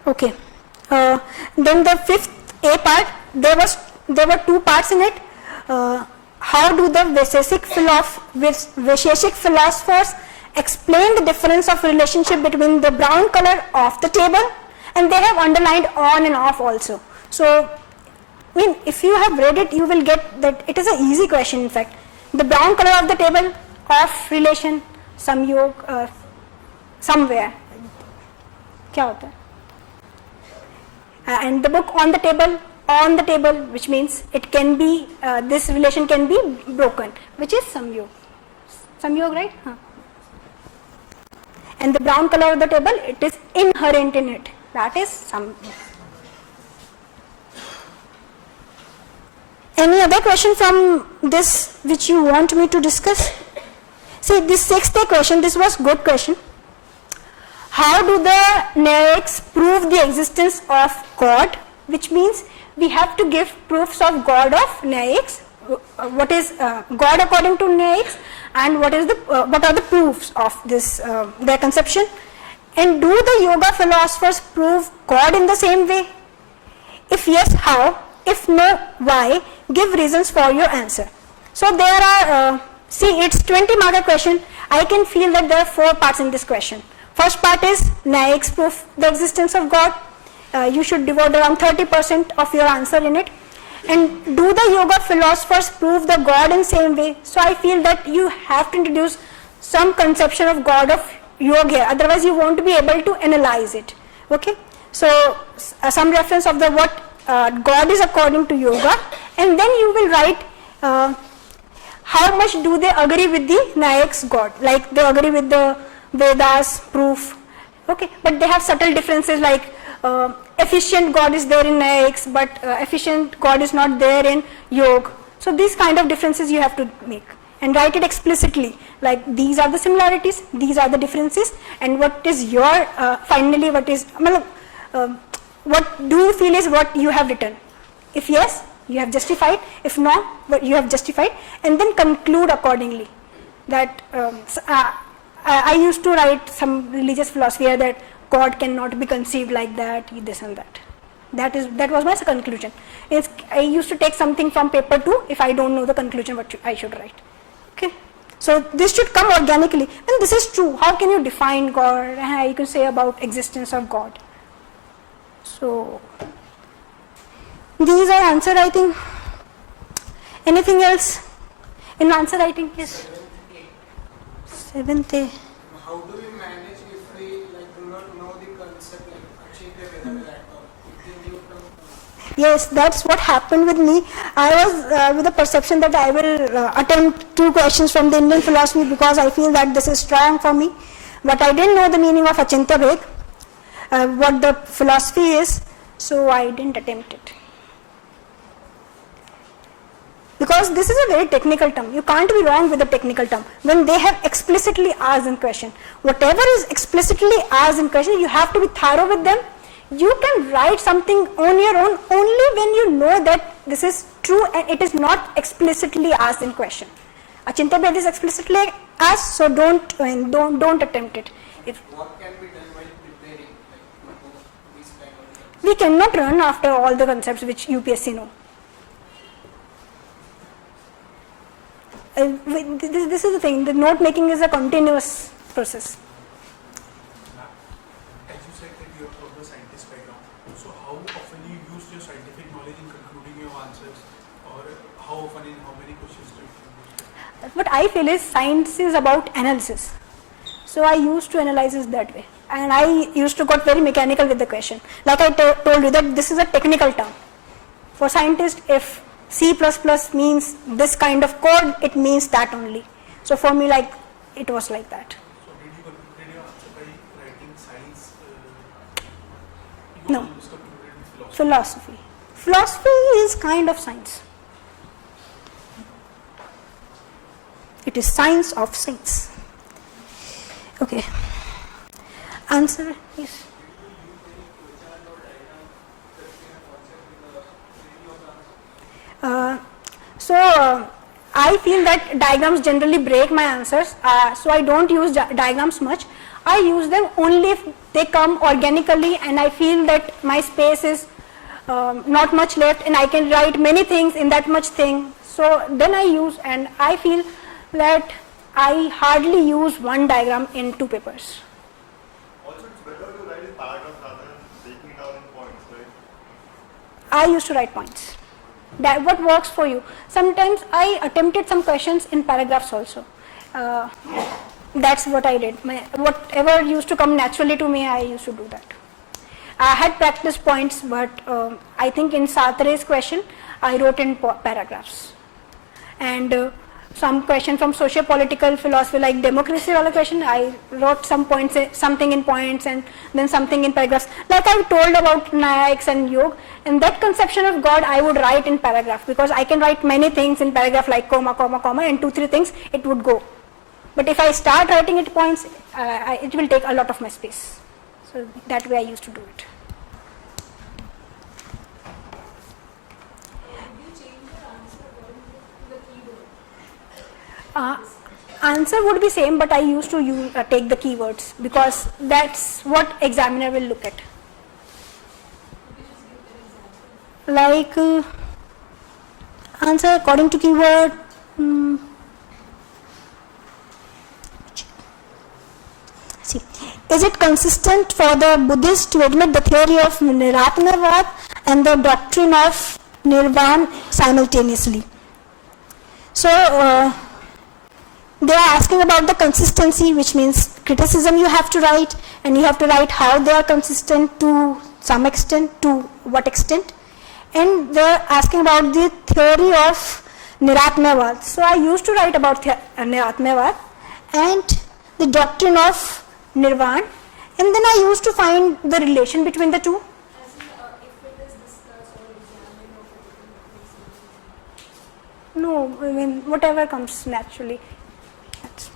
Okay. Then the 5th A part, there were 2 parts in it. How do the Vaisheshik philosophers explain the difference of relationship between the brown color of the table, and they have underlined on and off also. So, I mean, if you have read it, you will get that it is an easy question. In fact, the brown color of the table of relation, samyog, somewhere. क्या होता है? And the book on the table, which means it can be, this relation can be broken, which is samyog. Samyog, right? Huh. And the brown color of the table, it is inherent in it. That is samyog. Any other question from this which you want me to discuss? See, this 6th question, this was good question. How do the Naics prove the existence of God? Which means we have to give proofs of God of Naics. What is God according to Naics, and what are the proofs of this their conception? And do the yoga philosophers prove God in the same way? If yes, how? If no, why? Give reasons for your answer. So there are, see, it's 20 mark question. I can feel that there are 4 parts in this question. First part is Naics prove the existence of God. You should devote around 30% of your answer in it. And do the yoga philosophers prove the God in same way? So I feel that you have to introduce some conception of God of yoga here, otherwise you won't be able to analyze it. Okay, so some reference of the what God is according to yoga, and then you will write how much do they agree with the Nayak's God? Like they agree with the Vedas proof. Okay, but they have subtle differences, like efficient God is there in Nayaks, but efficient God is not there in Yoga. So these kind of differences you have to make and write it explicitly, like these are the similarities, these are the differences, and what is your finally what is what do you feel is what you have written. If yes, you have justified. If not, what you have justified, and then conclude accordingly. That I used to write some religious philosophy here that God cannot be conceived like that, this and that. That was my conclusion. I used to take something from paper 2 if I don't know the conclusion what I should write. Okay, so this should come organically, and this is true. How can you define God? You can say about existence of God. So these are answer writing. Anything else in answer writing? Yes. 7th A. How do we manage if we do not know the concept like Achintya Veda? Yes, that's what happened with me. I was with the perception that I will attempt 2 questions from the Indian philosophy because I feel that this is strong for me. But I didn't know the meaning of Achintya Veda, what the philosophy is, so I didn't attempt it. Because this is a very technical term. You can't be wrong with the technical term. When they have explicitly asked in question, whatever is explicitly asked in question, you have to be thorough with them. You can write something on your own only when you know that this is true and it is not explicitly asked in question. Achintya Veda is explicitly asked, so don't attempt it. What can be done while preparing these kind of things? We cannot run after all the concepts which UPSC know. This is the thing, the note making is a continuous process. As you said that you are from the scientist background, so how often you use your scientific knowledge in concluding your answers, or how often in how many questions do you use? What I feel is science is about analysis. So I used to analyze it that way. And I used to got very mechanical with the question. Like I told you that this is a technical term. For scientists, if C++ means this kind of code, it means that only. So for me, like, it was like that. So did you conclude your answer by writing science? No. Just concluded with Philosophy. Philosophy is kind of science. It is science of science. Okay. Answer is. I feel that diagrams generally break my answers, so I don't use diagrams much. I use them only if they come organically and I feel that my space is not much left and I can write many things in that much thing. So then I use, and I feel that I hardly use one diagram in 2 papers. Also, it's better to write in paragraphs rather than breaking it down in points, right? I used to write points. That what works for you. Sometimes I attempted some questions in paragraphs also. That's what I did. Whatever used to come naturally to me, I used to do that. I had practice points, but I think in Sartre's question, I wrote in paragraphs. And some question from socio-political philosophy like democracy wala question, I wrote some points, something in points and then something in paragraphs. Like I told about Nayaks and Yoga, and that conception of God I would write in paragraph because I can write many things in paragraph like comma, comma, comma, and 2-3 things, it would go. But if I start writing it points, it will take a lot of my space. So that way I used to do it. Answer would be same, but I used to take the keywords because that's what examiner will look at. Like answer according to keyword. See, is it consistent for the Buddhists to admit the theory of Niratmavad and the doctrine of Nirvana simultaneously? So they are asking about the consistency, which means criticism you have to write, and you have to write how they are consistent to some extent, to what extent. And they are asking about the theory of Niratmyavad. So I used to write about Niratmyavad and the doctrine of Nirvan, and then I used to find the relation between the two. As in, if it is discussed or examined or No, I mean whatever comes naturally. That's-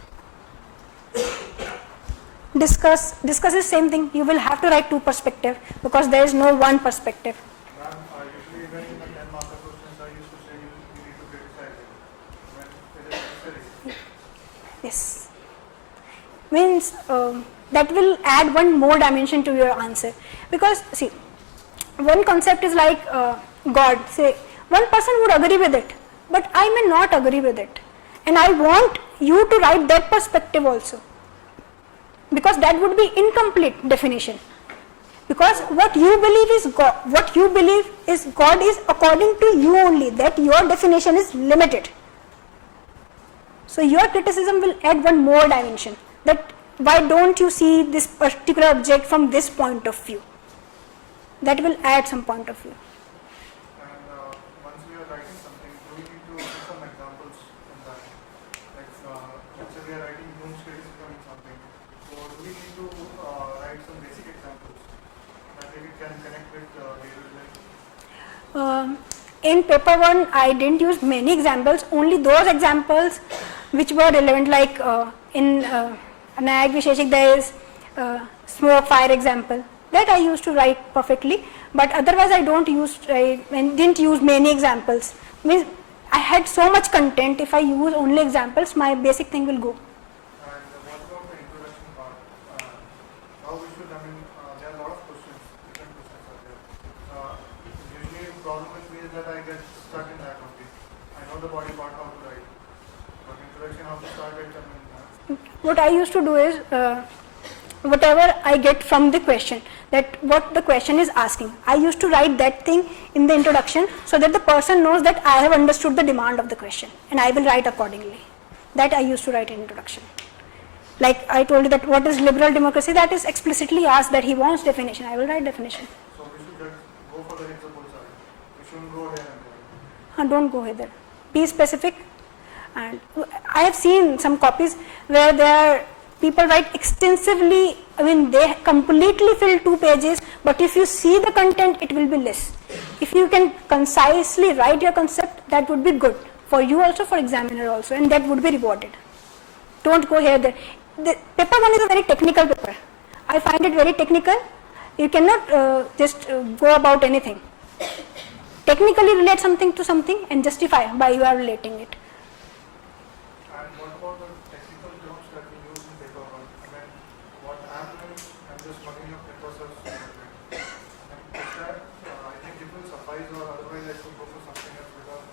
Discuss is same thing. You will have to write two perspective because there is no one perspective. Ma'am, usually when in the 10 marker questions, I used to say you need to criticize it when it is necessary. Yes. Means that will add one more dimension to your answer. Because see, one concept is like God. Say, one person would agree with it, but I may not agree with it. And I want you to write that perspective also. Because that would be incomplete definition. Because what you believe is God, is according to you only, that your definition is limited. So your criticism will add one more dimension, that why don't you see this particular object from this point of view? That will add some point of view. And once we are writing something, do we need to give some examples in that? Like, let's say we are writing Bloom's criticism in something. So do we need to write some basic examples that maybe can connect with daily life? In paper 1, I didn't use many examples, only those examples which were relevant, like in Nayag Visheshik there is smoke fire example. That I used to write perfectly, but otherwise I didn't use many examples. Means I had so much content, if I use only examples, my basic thing will go. And what about the introduction part? How we should, there are a lot of questions, different questions are there. Usually the problem with me is that I get stuck in that only. I know the body part how to write, but introduction how to start it, What I used to do is, whatever I get from the question, that what the question is asking, I used to write that thing in the introduction so that the person knows that I have understood the demand of the question and I will write accordingly. That I used to write in introduction. Like I told you that what is liberal democracy, that is explicitly asked that he wants definition, I will write definition. so we should just go for the example side. We shouldn't go here and there. Don't go hither. Be specific. And I have seen some copies where people write extensively, they completely fill 2 pages, but if you see the content, it will be less. If you can concisely write your concept, that would be good for you also, for examiner also, and that would be rewarded. Don't go here, there. The paper 1 is a very technical paper. I find it very technical. You cannot just go about anything. Technically relate something to something and justify why you are relating it. And what about the technical terms that we use in paper 1? What I'm doing, I'm just mugging up paper source. And is that, I think it will suffice, or otherwise I should go for something else, because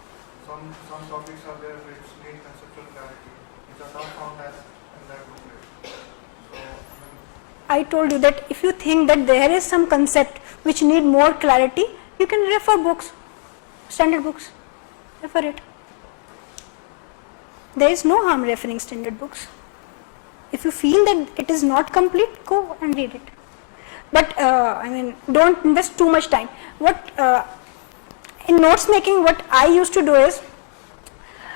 some topics are there which need conceptual clarity, which are not found as in that booklet. So, I told you that if you think that there is some concept which need more clarity, you can refer books, standard books, refer it. There is no harm referring standard books. If you feel that it is not complete, go and read it. But don't invest too much time. In notes making, what I used to do is,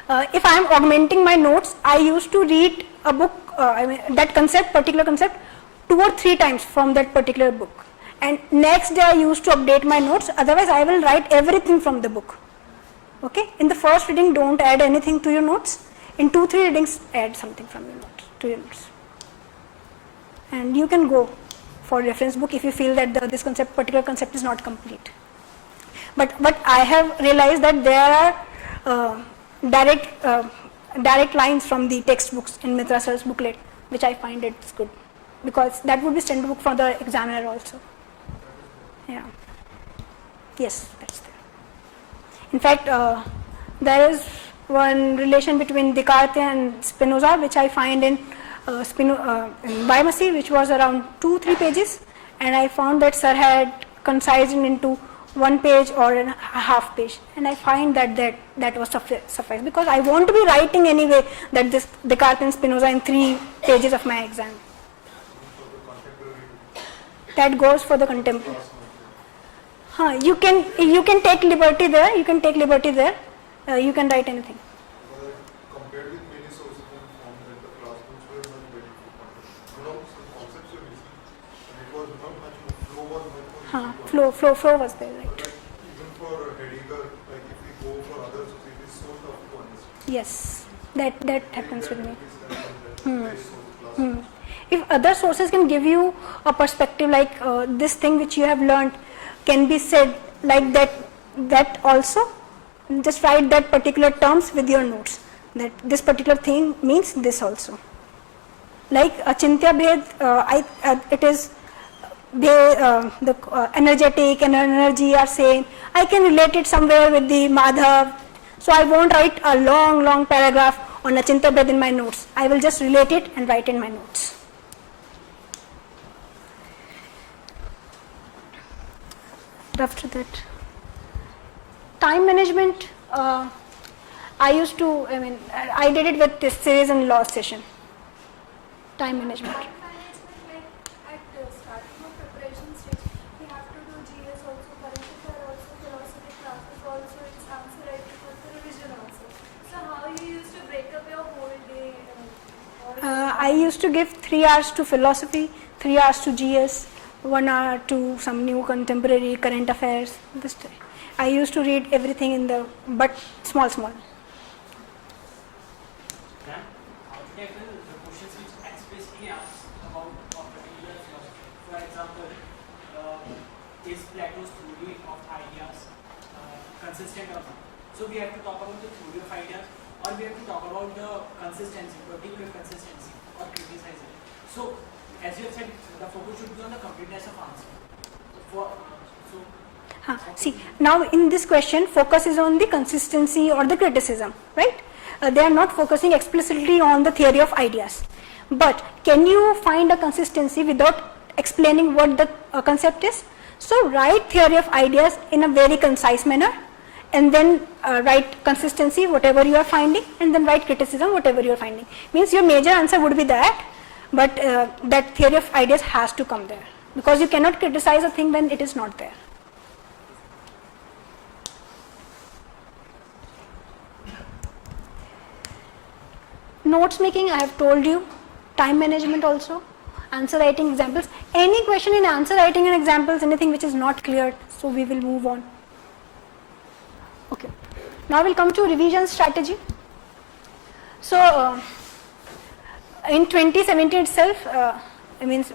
if I am augmenting my notes, I used to read a book, that particular concept, 2 or 3 times from that particular book. And next day I used to update my notes, otherwise I will write everything from the book. Okay? In the first reading, don't add anything to your notes. In 2-3 readings, add something from your notes, to your notes. And you can go for reference book if you feel that this particular concept is not complete. But I have realized that there are direct lines from the textbooks in Mitra Sir's booklet, which I find it's good, because that would be standard book for the examiner also. Yeah. Yes, that's there. In fact, there is one relation between Descartes and Spinoza, which I find in Biomasi, which was around 2-3 pages, and I found that Sir had concised it into 1 page or a half page, and I find that was suffice, because I want to be writing anyway that this Descartes and Spinoza in 3 pages of my exam. That goes for the contemporary. You can take liberty there. You can write anything. flow was there, right? Like even for Heidegger, like if we go for others, it is so tough to understand. Yes, that happens with me. Hmm. Hmm. If other sources can give you a perspective like this thing which you have learned can be said like that also, just write that particular terms with your notes, that this particular thing means this also. Like Achintya Bhed, it is the energetic and energy are same. I can relate it somewhere with the Madhav, so I won't write a long paragraph on Achintya Bhed in my notes. I will just relate it and write in my notes. After that, time management, I did it with this series and law session. Time management. Time management, like at the starting of preparation stage, we have to do GS also, current affair also, philosophy classes also, it's answer writing also, revision also. So how you used to break up your whole day? I used to give 3 hours to philosophy, 3 hours to GS, 1 hour to some new contemporary current affairs. I used to read everything in but small. Ma'am, how to tackle the questions which explicitly ask about a particular philosophy? For example, is Plato's theory of ideas consistent or not? So we have to talk about the theory of ideas, or we have to talk about the consistency, particular consistency, or criticize it. So, as you have said, the focus should be on the completeness of answer. See, now in this question, focus is on the consistency or the criticism, right? They are not focusing explicitly on the theory of ideas. But can you find a consistency without explaining what the concept is? So write theory of ideas in a very concise manner, and then write consistency, whatever you are finding, and then write criticism, whatever you are finding. Means your major answer would be that, but that theory of ideas has to come there, because you cannot criticize a thing when it is not there. Notes making, I have told you. Time management also. Answer writing examples. Any question in answer writing and examples, anything which is not clear, so we will move on. Okay. Now we'll come to revision strategy. So, in 2017 itself,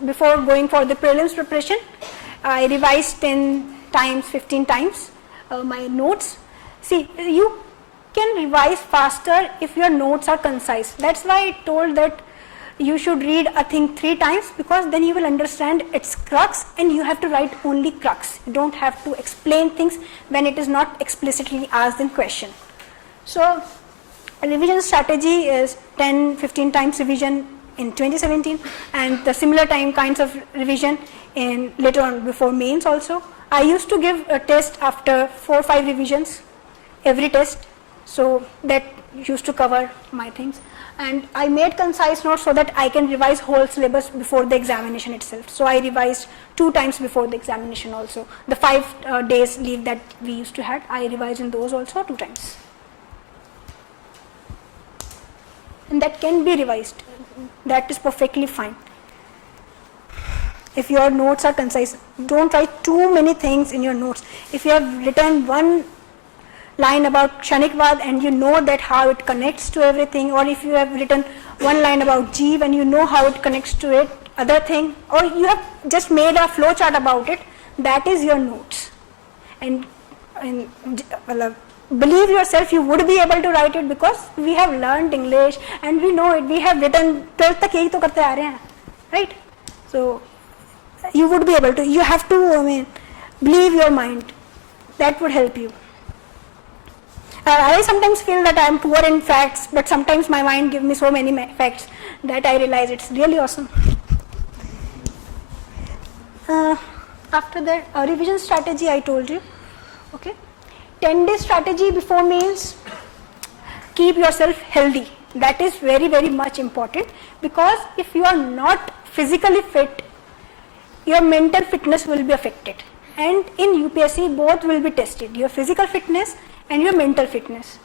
before going for the prelims preparation, I revised 10 times, 15 times my notes. See, you can revise faster if your notes are concise. That's why I told that you should read a thing 3 times, because then you will understand its crux and you have to write only crux. You don't have to explain things when it is not explicitly asked in question. So, a revision strategy is 10-15 times revision in 2017, and the similar kinds of revision in later on before mains also. I used to give a test after 4 or 5 revisions, every test, so that used to cover my things. And I made concise notes so that I can revise whole syllabus before the examination itself. So I revised 2 times before the examination also. The 5 days leave that we used to have, I revised in those also 2 times. And that can be revised. That is perfectly fine. If your notes are concise, don't write too many things in your notes. If you have written 1 line about Kshanikvad and you know that how it connects to everything, or if you have written 1 line about Jeev and you know how it connects to it, other thing, or you have just made a flow chart about it, that is your notes. And believe yourself, you would be able to write it, because we have learned English and we know it. We have written 12th tak yahi to karte aa rahe hain, right? So you would be able to. You have to, believe your mind. That would help you. I sometimes feel that I am poor in facts, but sometimes my mind gives me so many facts that I realize it's really awesome. After that, revision strategy I told you. Okay. 10-day strategy before means keep yourself healthy. That is very, very much important, because if you are not physically fit, your mental fitness will be affected. And in UPSC, both will be tested, your physical fitness and your mental fitness.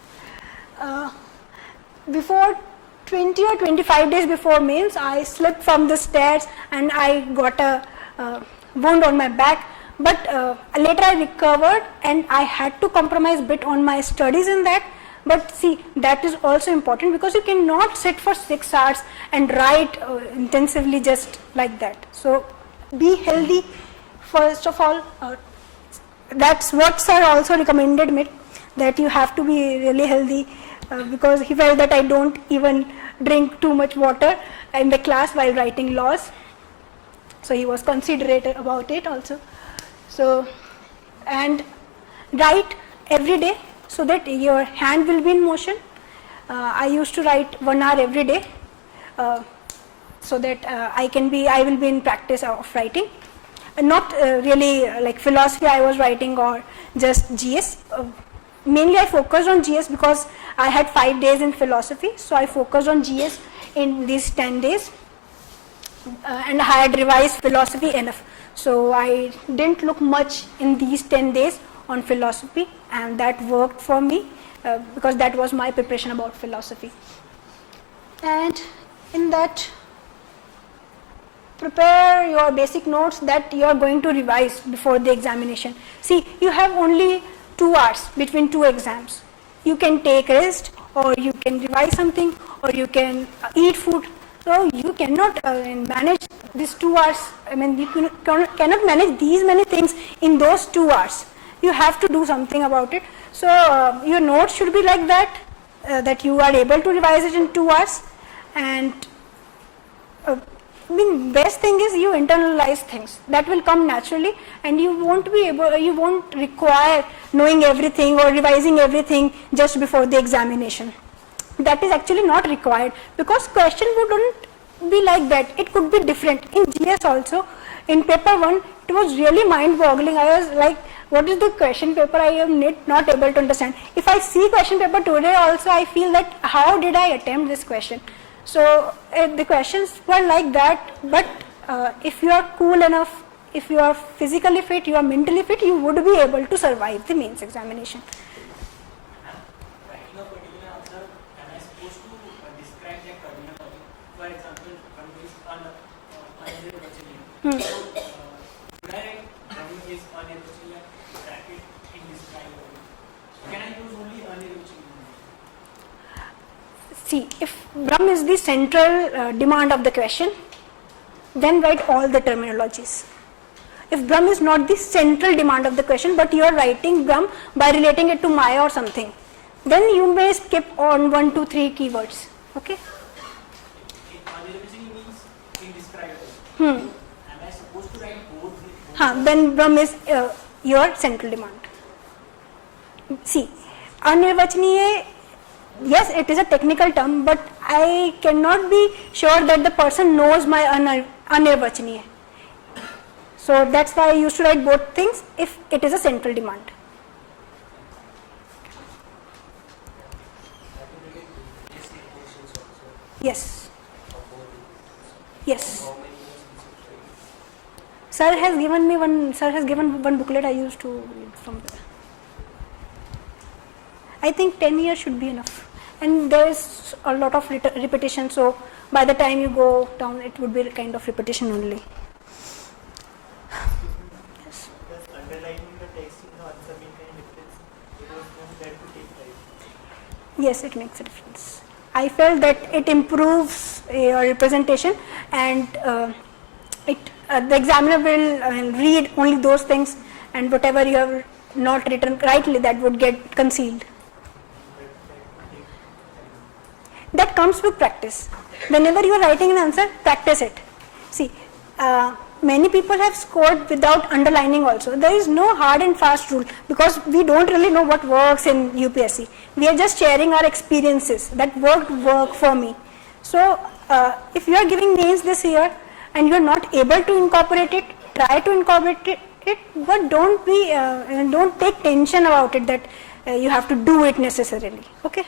Before 20 or 25 days before mains, I slipped from the stairs and I got a wound on my back. But later I recovered and I had to compromise a bit on my studies in that. But see, that is also important because you cannot sit for 6 hours and write intensively just like that. So be healthy first of all. That's what sir also recommended me, that you have to be really healthy because he felt that I don't even drink too much water in the class while writing laws. So he was considerate about it also. So, and write every day so that your hand will be in motion. I used to write 1 hour every day so that I will be in practice of writing. Not really like philosophy I was writing or just GS. Mainly I focused on GS because I had 5 days in philosophy, so I focused on GS in these 10 days and I had revised philosophy enough. So I didn't look much in these 10 days on philosophy, and that worked for me because that was my preparation about philosophy. And in that, prepare your basic notes that you are going to revise before the examination. See, you have only 2 hours between 2 exams. You can take rest, or you can revise something, or you can eat food. So you cannot manage these 2 hours. I mean, you cannot manage these many things in those 2 hours. You have to do something about it. So your notes should be like that, that you are able to revise it in 2 hours. And I mean, best thing is you internalize things. That will come naturally, and you won't require knowing everything or revising everything just before the examination. That is actually not required because question wouldn't be like that. It could be different. In GS also, in paper 1, it was really mind-boggling. I was like, what is the question paper? I am not able to understand. If I see question paper today also, I feel that how did I attempt this question? So the questions were like that, but if you are cool enough, if you are physically fit, you are mentally fit, you would be able to survive the mains examination. Writing a particular answer, am I supposed to describe that terminology? For example, one is unirvachaniyam. So, should I write one is unirvachaniyam, bracket indescribable? Can I use only unirvachaniyam? See, if Brahm is the central demand of the question, then write all the terminologies. If Brahm is not the central demand of the question, but you are writing Brahm by relating it to Maya or something, then you may skip on 1, 2, 3 keywords. Okay? Unirvachaniyam means indescribable. Am I supposed to write both? Then Brahm is your central demand. See, Anirvachaniya, yes, it is a technical term, but I cannot be sure that the person knows my Anirvachaniya. So that's why I used to write both things if it is a central demand. Yes. Yes. Sir has given one booklet I used to read from there. I think 10 years should be enough. And there is a lot of repetition, so by the time you go down, it would be a kind of repetition only. Yes. Does underlining the text in the answer make any difference? Because that would take time. Yes, it makes a difference. I felt that it improves your representation, and the examiner will read only those things, and whatever you have not written rightly, that would get concealed. That comes with practice. Whenever you are writing an answer, practice it. See, many people have scored without underlining also. There is no hard and fast rule because we don't really know what works in UPSC. We are just sharing our experiences that work for me. So, if you are giving names this year and you are not able to incorporate it, try to incorporate it, but don't take tension about it that you have to do it necessarily. Okay.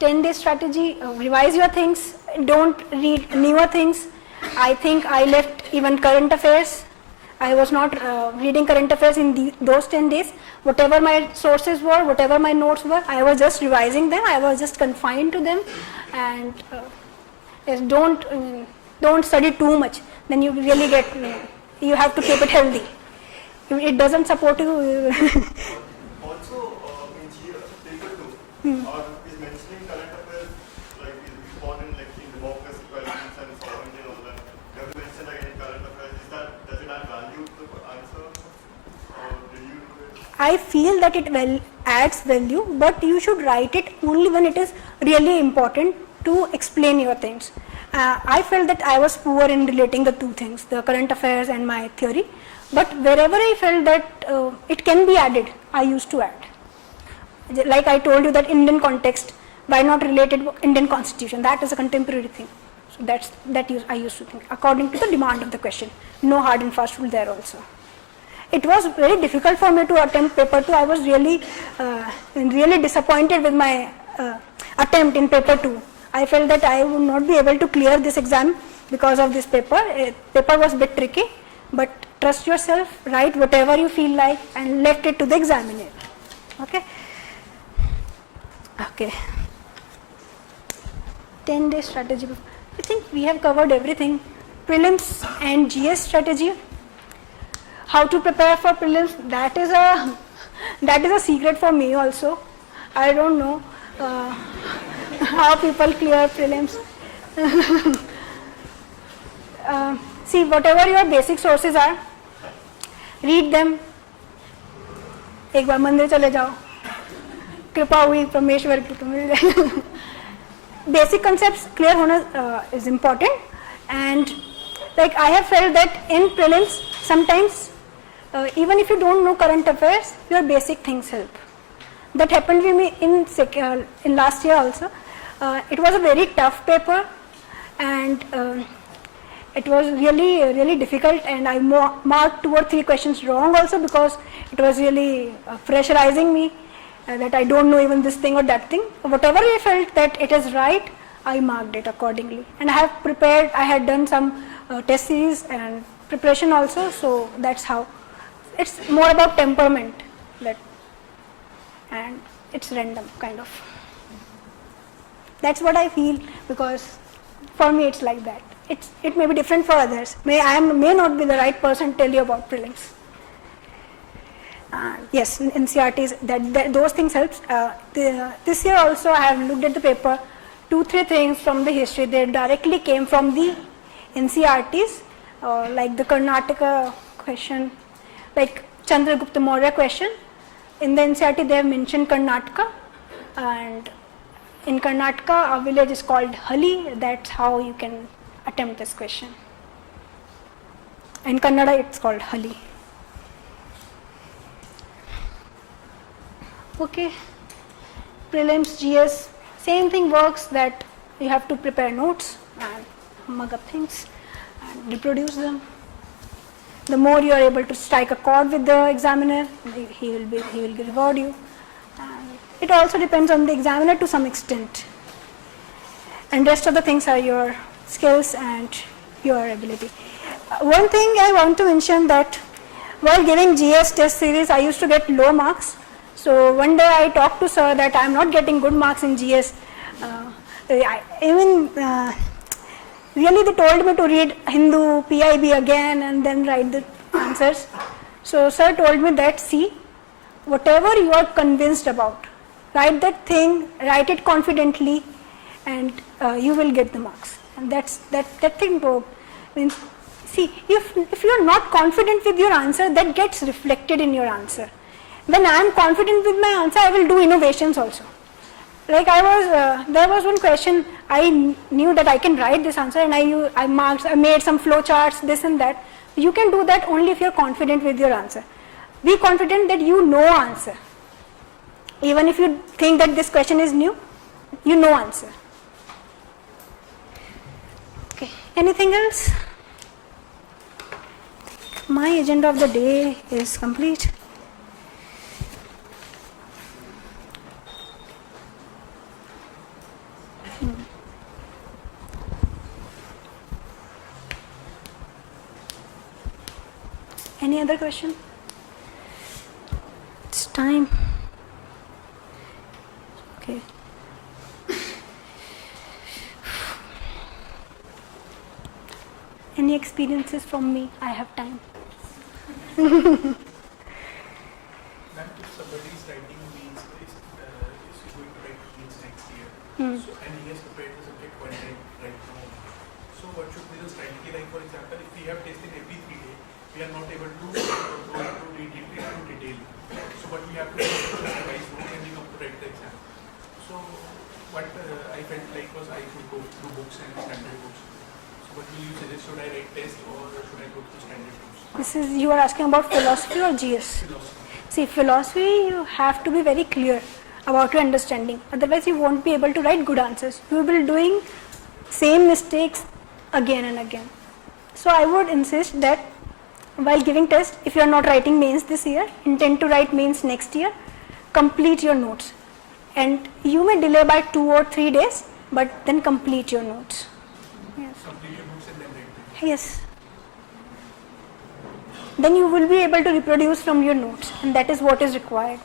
10-day strategy, revise your things, don't read newer things. I think I left even current affairs. I was not reading current affairs in those 10 days. Whatever my sources were, whatever my notes were, I was just revising them. I was just confined to them. And don't study too much, then you really get, you have to keep it healthy. If it doesn't support you, Also, in paper 2, is mentioning current affairs like is important like in democracy questions and sovereignty and all that. You have to mention like in current affairs. Does it add value to the answer, or do you do it? I feel that it adds value, but you should write it only when it is really important to explain your things. I felt that I was poor in relating the two things, the current affairs and my theory, but wherever I felt that it can be added, I used to add. Like I told you that Indian context, why not related Indian constitution, that is a contemporary thing. So I used to think according to the demand of the question, no hard and fast rule there also. It was very difficult for me to attempt paper 2. I was really disappointed with my attempt in paper 2. I felt that I would not be able to clear this exam because of this paper. Paper was a bit tricky, but trust yourself, write whatever you feel like and left it to the examiner. Okay? Okay. 10-day strategy. I think we have covered everything. Prelims and GS strategy. How to prepare for prelims, that is a secret for me also. I don't know how people clear prelims. See, whatever your basic sources are, read them. एक बार मंदिर चले जाओ, कृपा हुई परमेश्वर की तो मिल जाए. Basic concepts clear होना is important, and like I have felt that in prelims sometimes even if you don't know current affairs, your basic things help. That happened with me in last year also. It was a very tough paper, and it was really difficult, and I marked 2 or 3 questions wrong also because it was really pressurizing me that I don't know even this thing or that thing. Whatever I felt that it is right, I marked it accordingly. And I have prepared, I had done some test series and preparation also, so that's how. It's more about temperament, and it's random kind of. That's what I feel, because for me it's like that. It may be different for others. I may not be the right person to tell you about prelims. Yes, in NCERTs, those things helps. This year also I have looked at the paper. 2-3 things from the history, they directly came from the NCERTs, like the Karnataka question, like Chandragupta Maurya question. In the NCERT they have mentioned Karnataka, and in Karnataka a village is called Hali. That's how you can attempt this question. In Kannada it's called Hali. Okay, prelims, GS, same thing works, that you have to prepare notes and mug up things and reproduce them. The more you are able to strike a chord with the examiner, he will reward you. And it also depends on the examiner to some extent. And rest of the things are your skills and your ability. One thing I want to mention, that while giving GS test series, I used to get low marks. So one day I talked to sir that I am not getting good marks in GS. Really they told me to read Hindu, PIB again and then write the answers. So sir told me that, see, whatever you are convinced about, write that thing, write it confidently, and you will get the marks. And that thing means, see, if you are not confident with your answer, that gets reflected in your answer. When I am confident with my answer, I will do innovations also. Like there was one question, I knew that I can write this answer, and I made some flow charts, this and that. You can do that only if you are confident with your answer. Be confident that you know answer. Even if you think that this question is new, you know answer. Okay, anything else? My agenda of the day is complete. Any other question? It's time. Okay. any experiences from me, I have time. Ma'am, if somebody is writing means is going to write means next year, so and he has prepared the subject one time right now. So what should be the strategy? Like for example, if we have testing every 3 days, we are not able to go into detail. So what we have to do is to revise notes and we come to write the exam. So what I felt like was I should go through books and standard books. So what will you suggest? Should I write test or should I go through standard books? You are asking about philosophy or GS? Philosophy. See, philosophy, you have to be very clear about your understanding. Otherwise, you won't be able to write good answers. You will be doing same mistakes again and again. So I would insist that while giving test, if you are not writing mains this year, intend to write mains next year, complete your notes. And you may delay by 2 or 3 days, but then complete your notes. Yes. Complete your books and then write them. Yes. Then you will be able to reproduce from your notes, and that is what is required.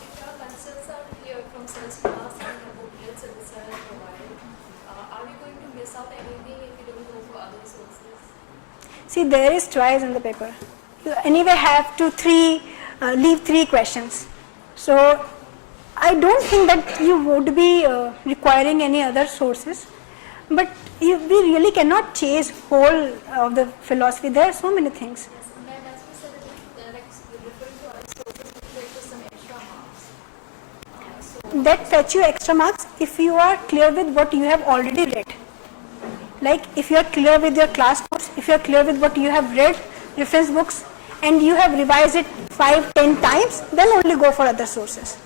If your concepts are clear from such class and the booklets that the sir has provided, are we going to miss out anything if we don't go for other sources? See, there is choice in the paper. You anyway have to leave 3 questions. So I don't think that you would be requiring any other sources. But we really cannot chase whole of the philosophy. There are so many things. Yes, and as we said, like referring to other sources, which led to some extra marks. That fetch you extra marks if you are clear with what you have already read. Like if you are clear with your class notes, if you are clear with what you have read, reference books, and you have revised it 5-10 times, then only go for other sources.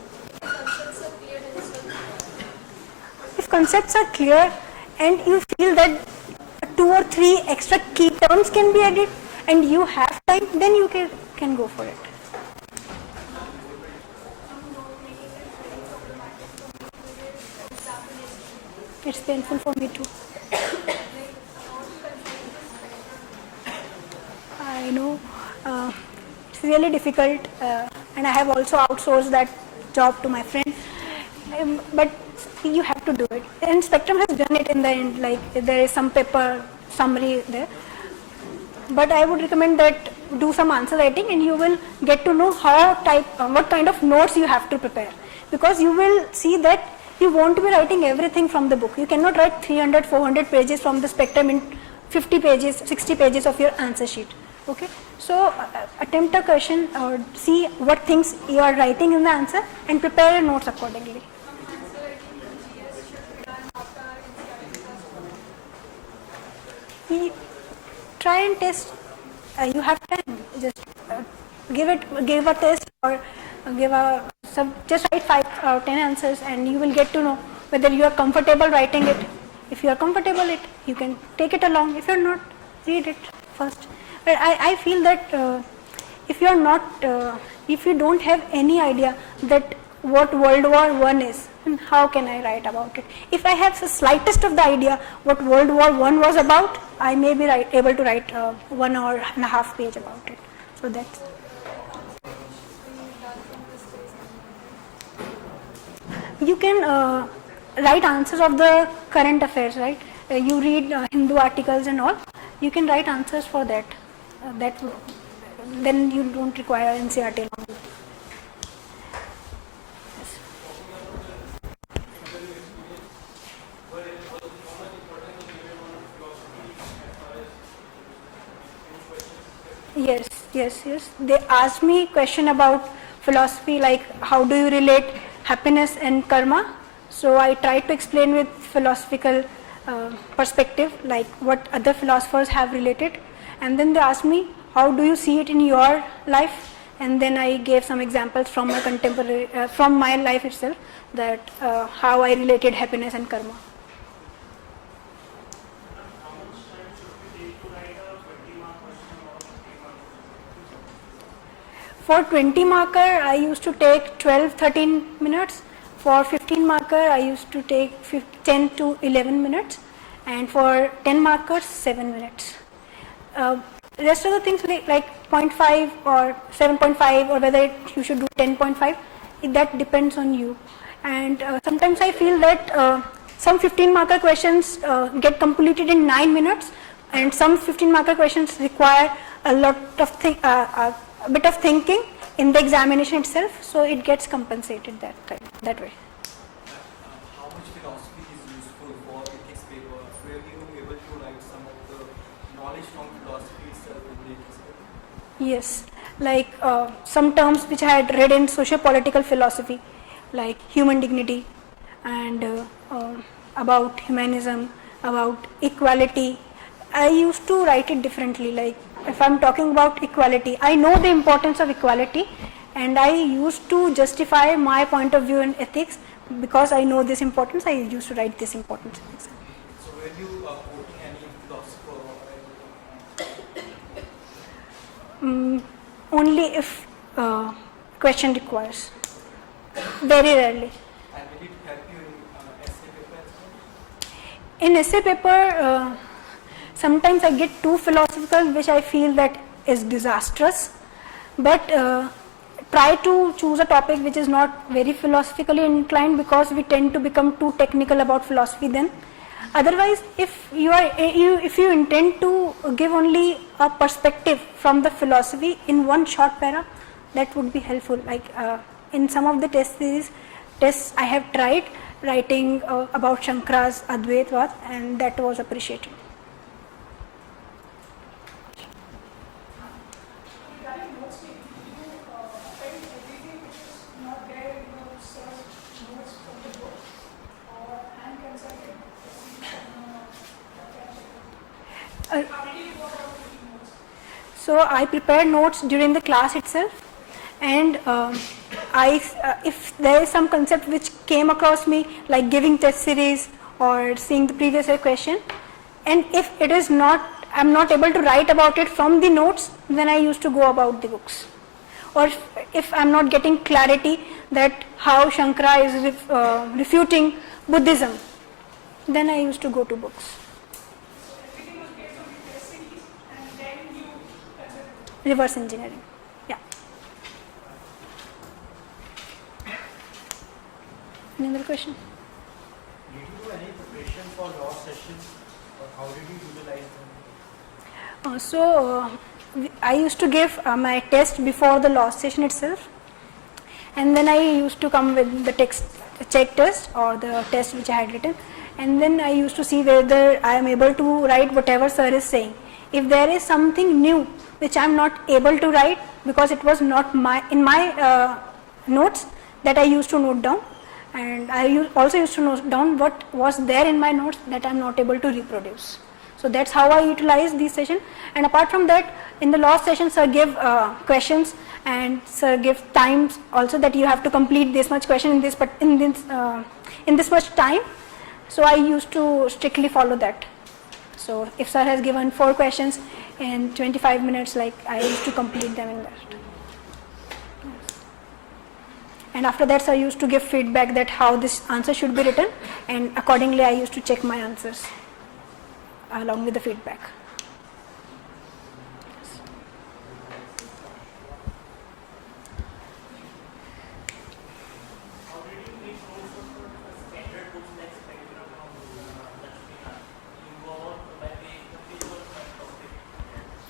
If concepts are clear and you feel that 2 or 3 extra key terms can be added and you have time, then you can go for it. It's painful for me too. I know it's really difficult, and I have also outsourced that job to my friend. But you have to do it. And Spectrum has done it in the end. Like there is some paper summary there. But I would recommend that do some answer writing, and you will get to know what kind of notes you have to prepare. Because you will see that you won't be writing everything from the book. You cannot write 300, 400 pages from the Spectrum in 50 pages, 60 pages of your answer sheet. Okay, so attempt a question or see what things you are writing in the answer and prepare your notes accordingly. Try and test. You have time. Just give a test or just write 5 or 10 answers, and you will get to know whether you are comfortable writing it. If you are comfortable, you can take it along. If you are not, read it first. But I feel that if you don't have any idea that what World War I is, then how can I write about it? If I have the slightest of the idea what World War I was about, I may be able to write 1.5 page about it. So that's. You can write answers of the current affairs, right? You read Hindu articles and all. You can write answers for that. Then you don't require NCERT along with it. Yes. They asked me question about philosophy, like how do you relate happiness and karma. So I tried to explain with philosophical perspective, like what other philosophers have related. And then they asked me, how do you see it in your life? And then I gave some examples from my contemporary, from my life itself, that how I related happiness and karma. For 20 marker, I used to take 12-13 minutes. For 15 marker, I used to take 10 to 11 minutes. And for 10 markers, 7 minutes. Rest of the things like 0.5 or 7.5 or whether you should do 10.5, that depends on you. And sometimes I feel that some 15 marker questions get completed in 9 minutes, and some 15 marker questions require a lot of a bit of thinking in the examination itself, so it gets compensated that way. How much philosophy is useful for ethics papers where you are able to write some of the knowledge from philosophy itself in the ethics paper? Yes, like some terms which I had read in socio-political philosophy, like human dignity, and about humanism, about equality. I used to write it differently. Like if I'm talking about equality, I know the importance of equality, and I used to justify my point of view in ethics because I know this importance. I used to write this importance. So when you are quoting any philosopher or anything? Only if question requires. Very rarely. And will it help you in essay paper as well? In essay paper, sometimes I get too philosophical, which I feel that is disastrous. But try to choose a topic which is not very philosophically inclined, because we tend to become too technical about philosophy then. Otherwise, if you intend to give only a perspective from the philosophy in one short para, that would be helpful. Like in some of the tests I have tried writing about Shankara's Advaitvad, and that was appreciated. So I prepare notes during the class itself, and if there is some concept which came across me, like giving test series or seeing the previous year question, and if it is not, I'm not able to write about it from the notes, then I used to go about the books. Or if I'm not getting clarity that how Shankara is refuting Buddhism, then I used to go to books. Reverse engineering. Yeah. Another question? Did you do any preparation for law sessions, or how did you utilize them? I used to give my test before the law session itself, and then I used to come with the check test or the test which I had written, and then I used to see whether I am able to write whatever sir is saying. If there is something new which I am not able to write because it was not in my notes, that I used to note down, and I also used to note down what was there in my notes that I am not able to reproduce. So that's how I utilize this session. And apart from that, in the law session, sir give questions, and sir give times also, that you have to complete this much question in this much time. So I used to strictly follow that. So if sir has given 4 questions in 25 minutes, like I used to complete them in that. And after that, sir used to give feedback that how this answer should be written, and accordingly I used to check my answers along with the feedback.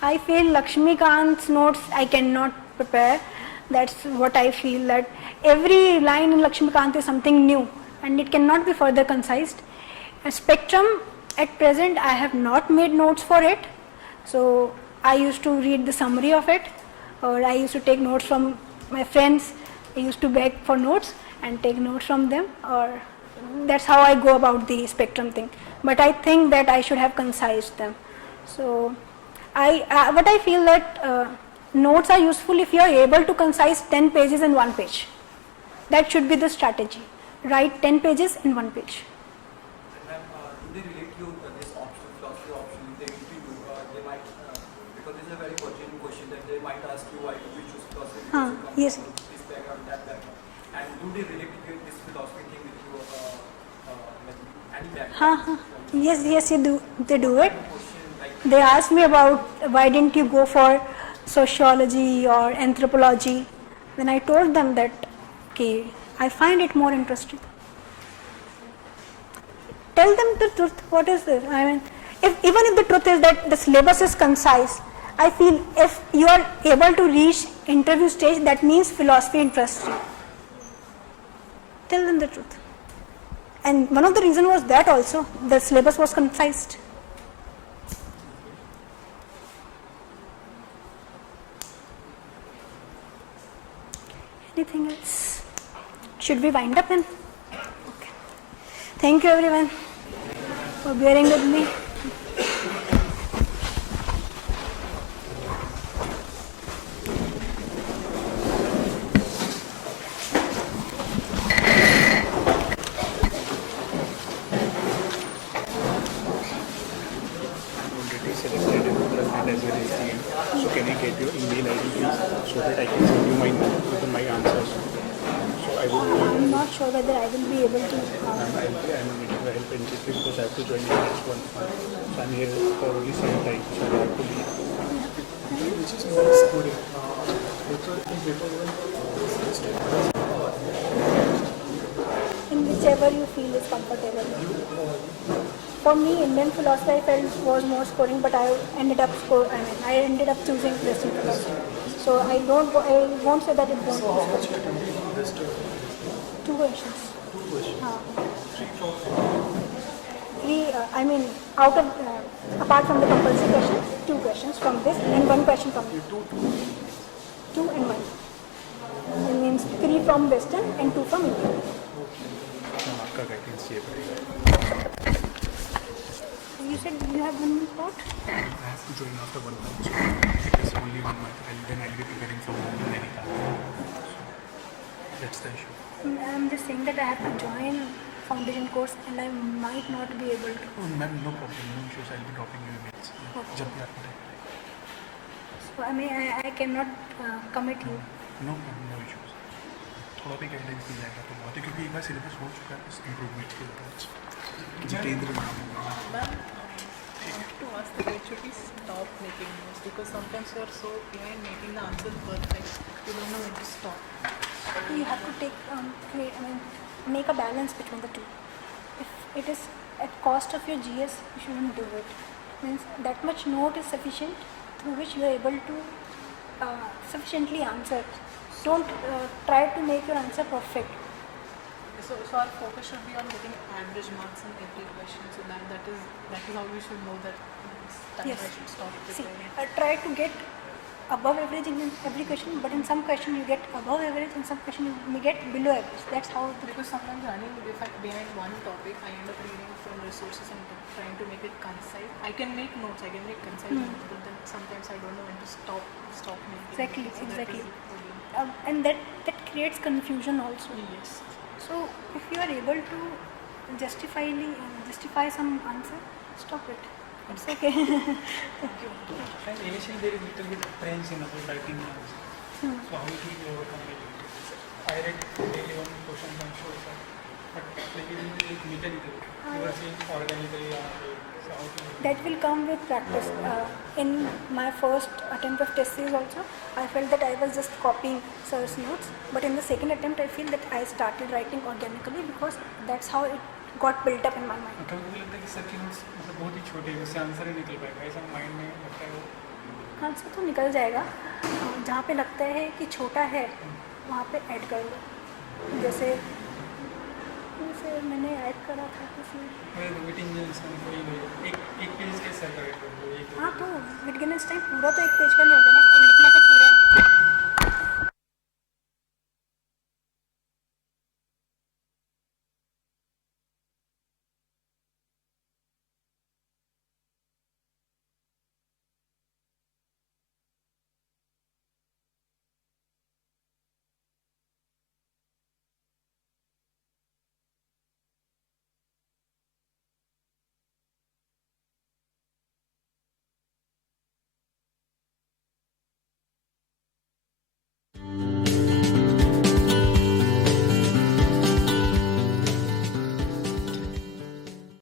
I feel Lakshmikant's notes I cannot prepare. That's what I feel, that every line in Lakshmikant is something new, and it cannot be further concised. A spectrum, at present I have not made notes for it, so I used to read the summary of it, or I used to take notes from my friends. I used to beg for notes and take notes from them, or that's how I go about the spectrum thing. But I think that I should have concised them. So what I feel that notes are useful if you are able to concise 10 pages in 1 page. That should be the strategy. Write 10 pages in 1 page. And do they relate to this option, philosophy option? They interview, they might, because this is a very pertinent question, that they might ask you why did you choose philosophy? Because you come Yes. from this background, that background. And do they relate to this philosophy thing with you, like any background? Yes, they do it. They asked me about why didn't you go for sociology or anthropology. Then I told them that, okay, I find it more interesting. tell them the truth. What is this? I mean, even if the truth is that the syllabus is concise, I feel if you are able to reach interview stage, that means philosophy interests you. Tell them the truth. And one of the reasons was that also, the syllabus was concise. Anything else? Should we wind up then? Okay. Thank you everyone for bearing with me. Already selected and as well as the end. So can I get your email ID please so that I can send you my note with my answers? So I will. I'm not sure whether I will be able to. I'm needing the help in this because I have to join the next one. So I'm here for only some time, so I have to leave. Which is not good. In whichever you feel is comfortable. For me, Indian philosophy I felt was more scoring, but I ended up choosing Western philosophy. So I won't say that it won't be scoring. Two questions. Out of apart from the compulsory question, 2 questions from this and 1 question from you. 2 and 1. It means 3 from Western and 2 from Indian. आपका guidance चाहिए पड़ेगा. You said you have 1 month thought? I have to join after 1 month. So it is only 1 month. Then I'll be preparing for America. So that's the issue. I'm just saying that I have to join foundation course and I might not be able to. Oh, ma'am, no problem. No issues. I'll be dropping you emails. Okay. जब भी आपको time मिले. So I cannot commit you. No problem. No issues. थोड़ा भी guidance मिल जाएगा तो बहुत है क्योंकि एक बार सिलेबस हो चुका है इस इम्प्रूवमेंट के ऊपर. Jitendra Ma'am, I have to ask that it should be stop making notes because sometimes you are so behind making the answer perfect. You don't know when to stop. You have to make a balance between the two. If it is at cost of your GS, you shouldn't do it. Means that much note is sufficient through which you are able to sufficiently answer. Don't try to make your answer perfect. So our focus should be on getting average marks in every question. So that is how we should know that this time Yes. I should stop See, preparing. try to get above average in every question, but in some question you get above average, in some question you may get below average. That's how the Because sometimes running behind one topic, I end up reading from resources and trying to make it concise. I can make notes, I can make concise notes, but then sometimes I don't know when to stop making. Exactly, So that exactly. is the problem. and that creates confusion also. Yes. So if you are able to justify some answer, stop it. It's okay. And initially there is little bit apprehension about writing answers. So how it will be overcome? I read daily one question I'm sure, sir. But like it is mechanical. You are saying organically. So how to That will come with practice. In my first attempt of test series also, I felt that I was just copying sir's notes. But in the second attempt, I feel that I started writing organically because that's how it got built up in my mind. कभी कभी लगता है कि sir की notes मतलब बहुत ही छोटे हैं उससे आंसर ही निकल पाएगा ऐसा माइंड में लगता है वो. आंसर तो निकल जाएगा. जहाँ पे लगता है कि छोटा है, वहाँ पे ऐड कर लो. जैसे मैंने ऐड करा था किसी. विटगेन्स्टाइन कोई एक पेज के सर का हाँ तो विटगेन्स्टाइन पूरा तो एक पेज का नहीं होगा ना.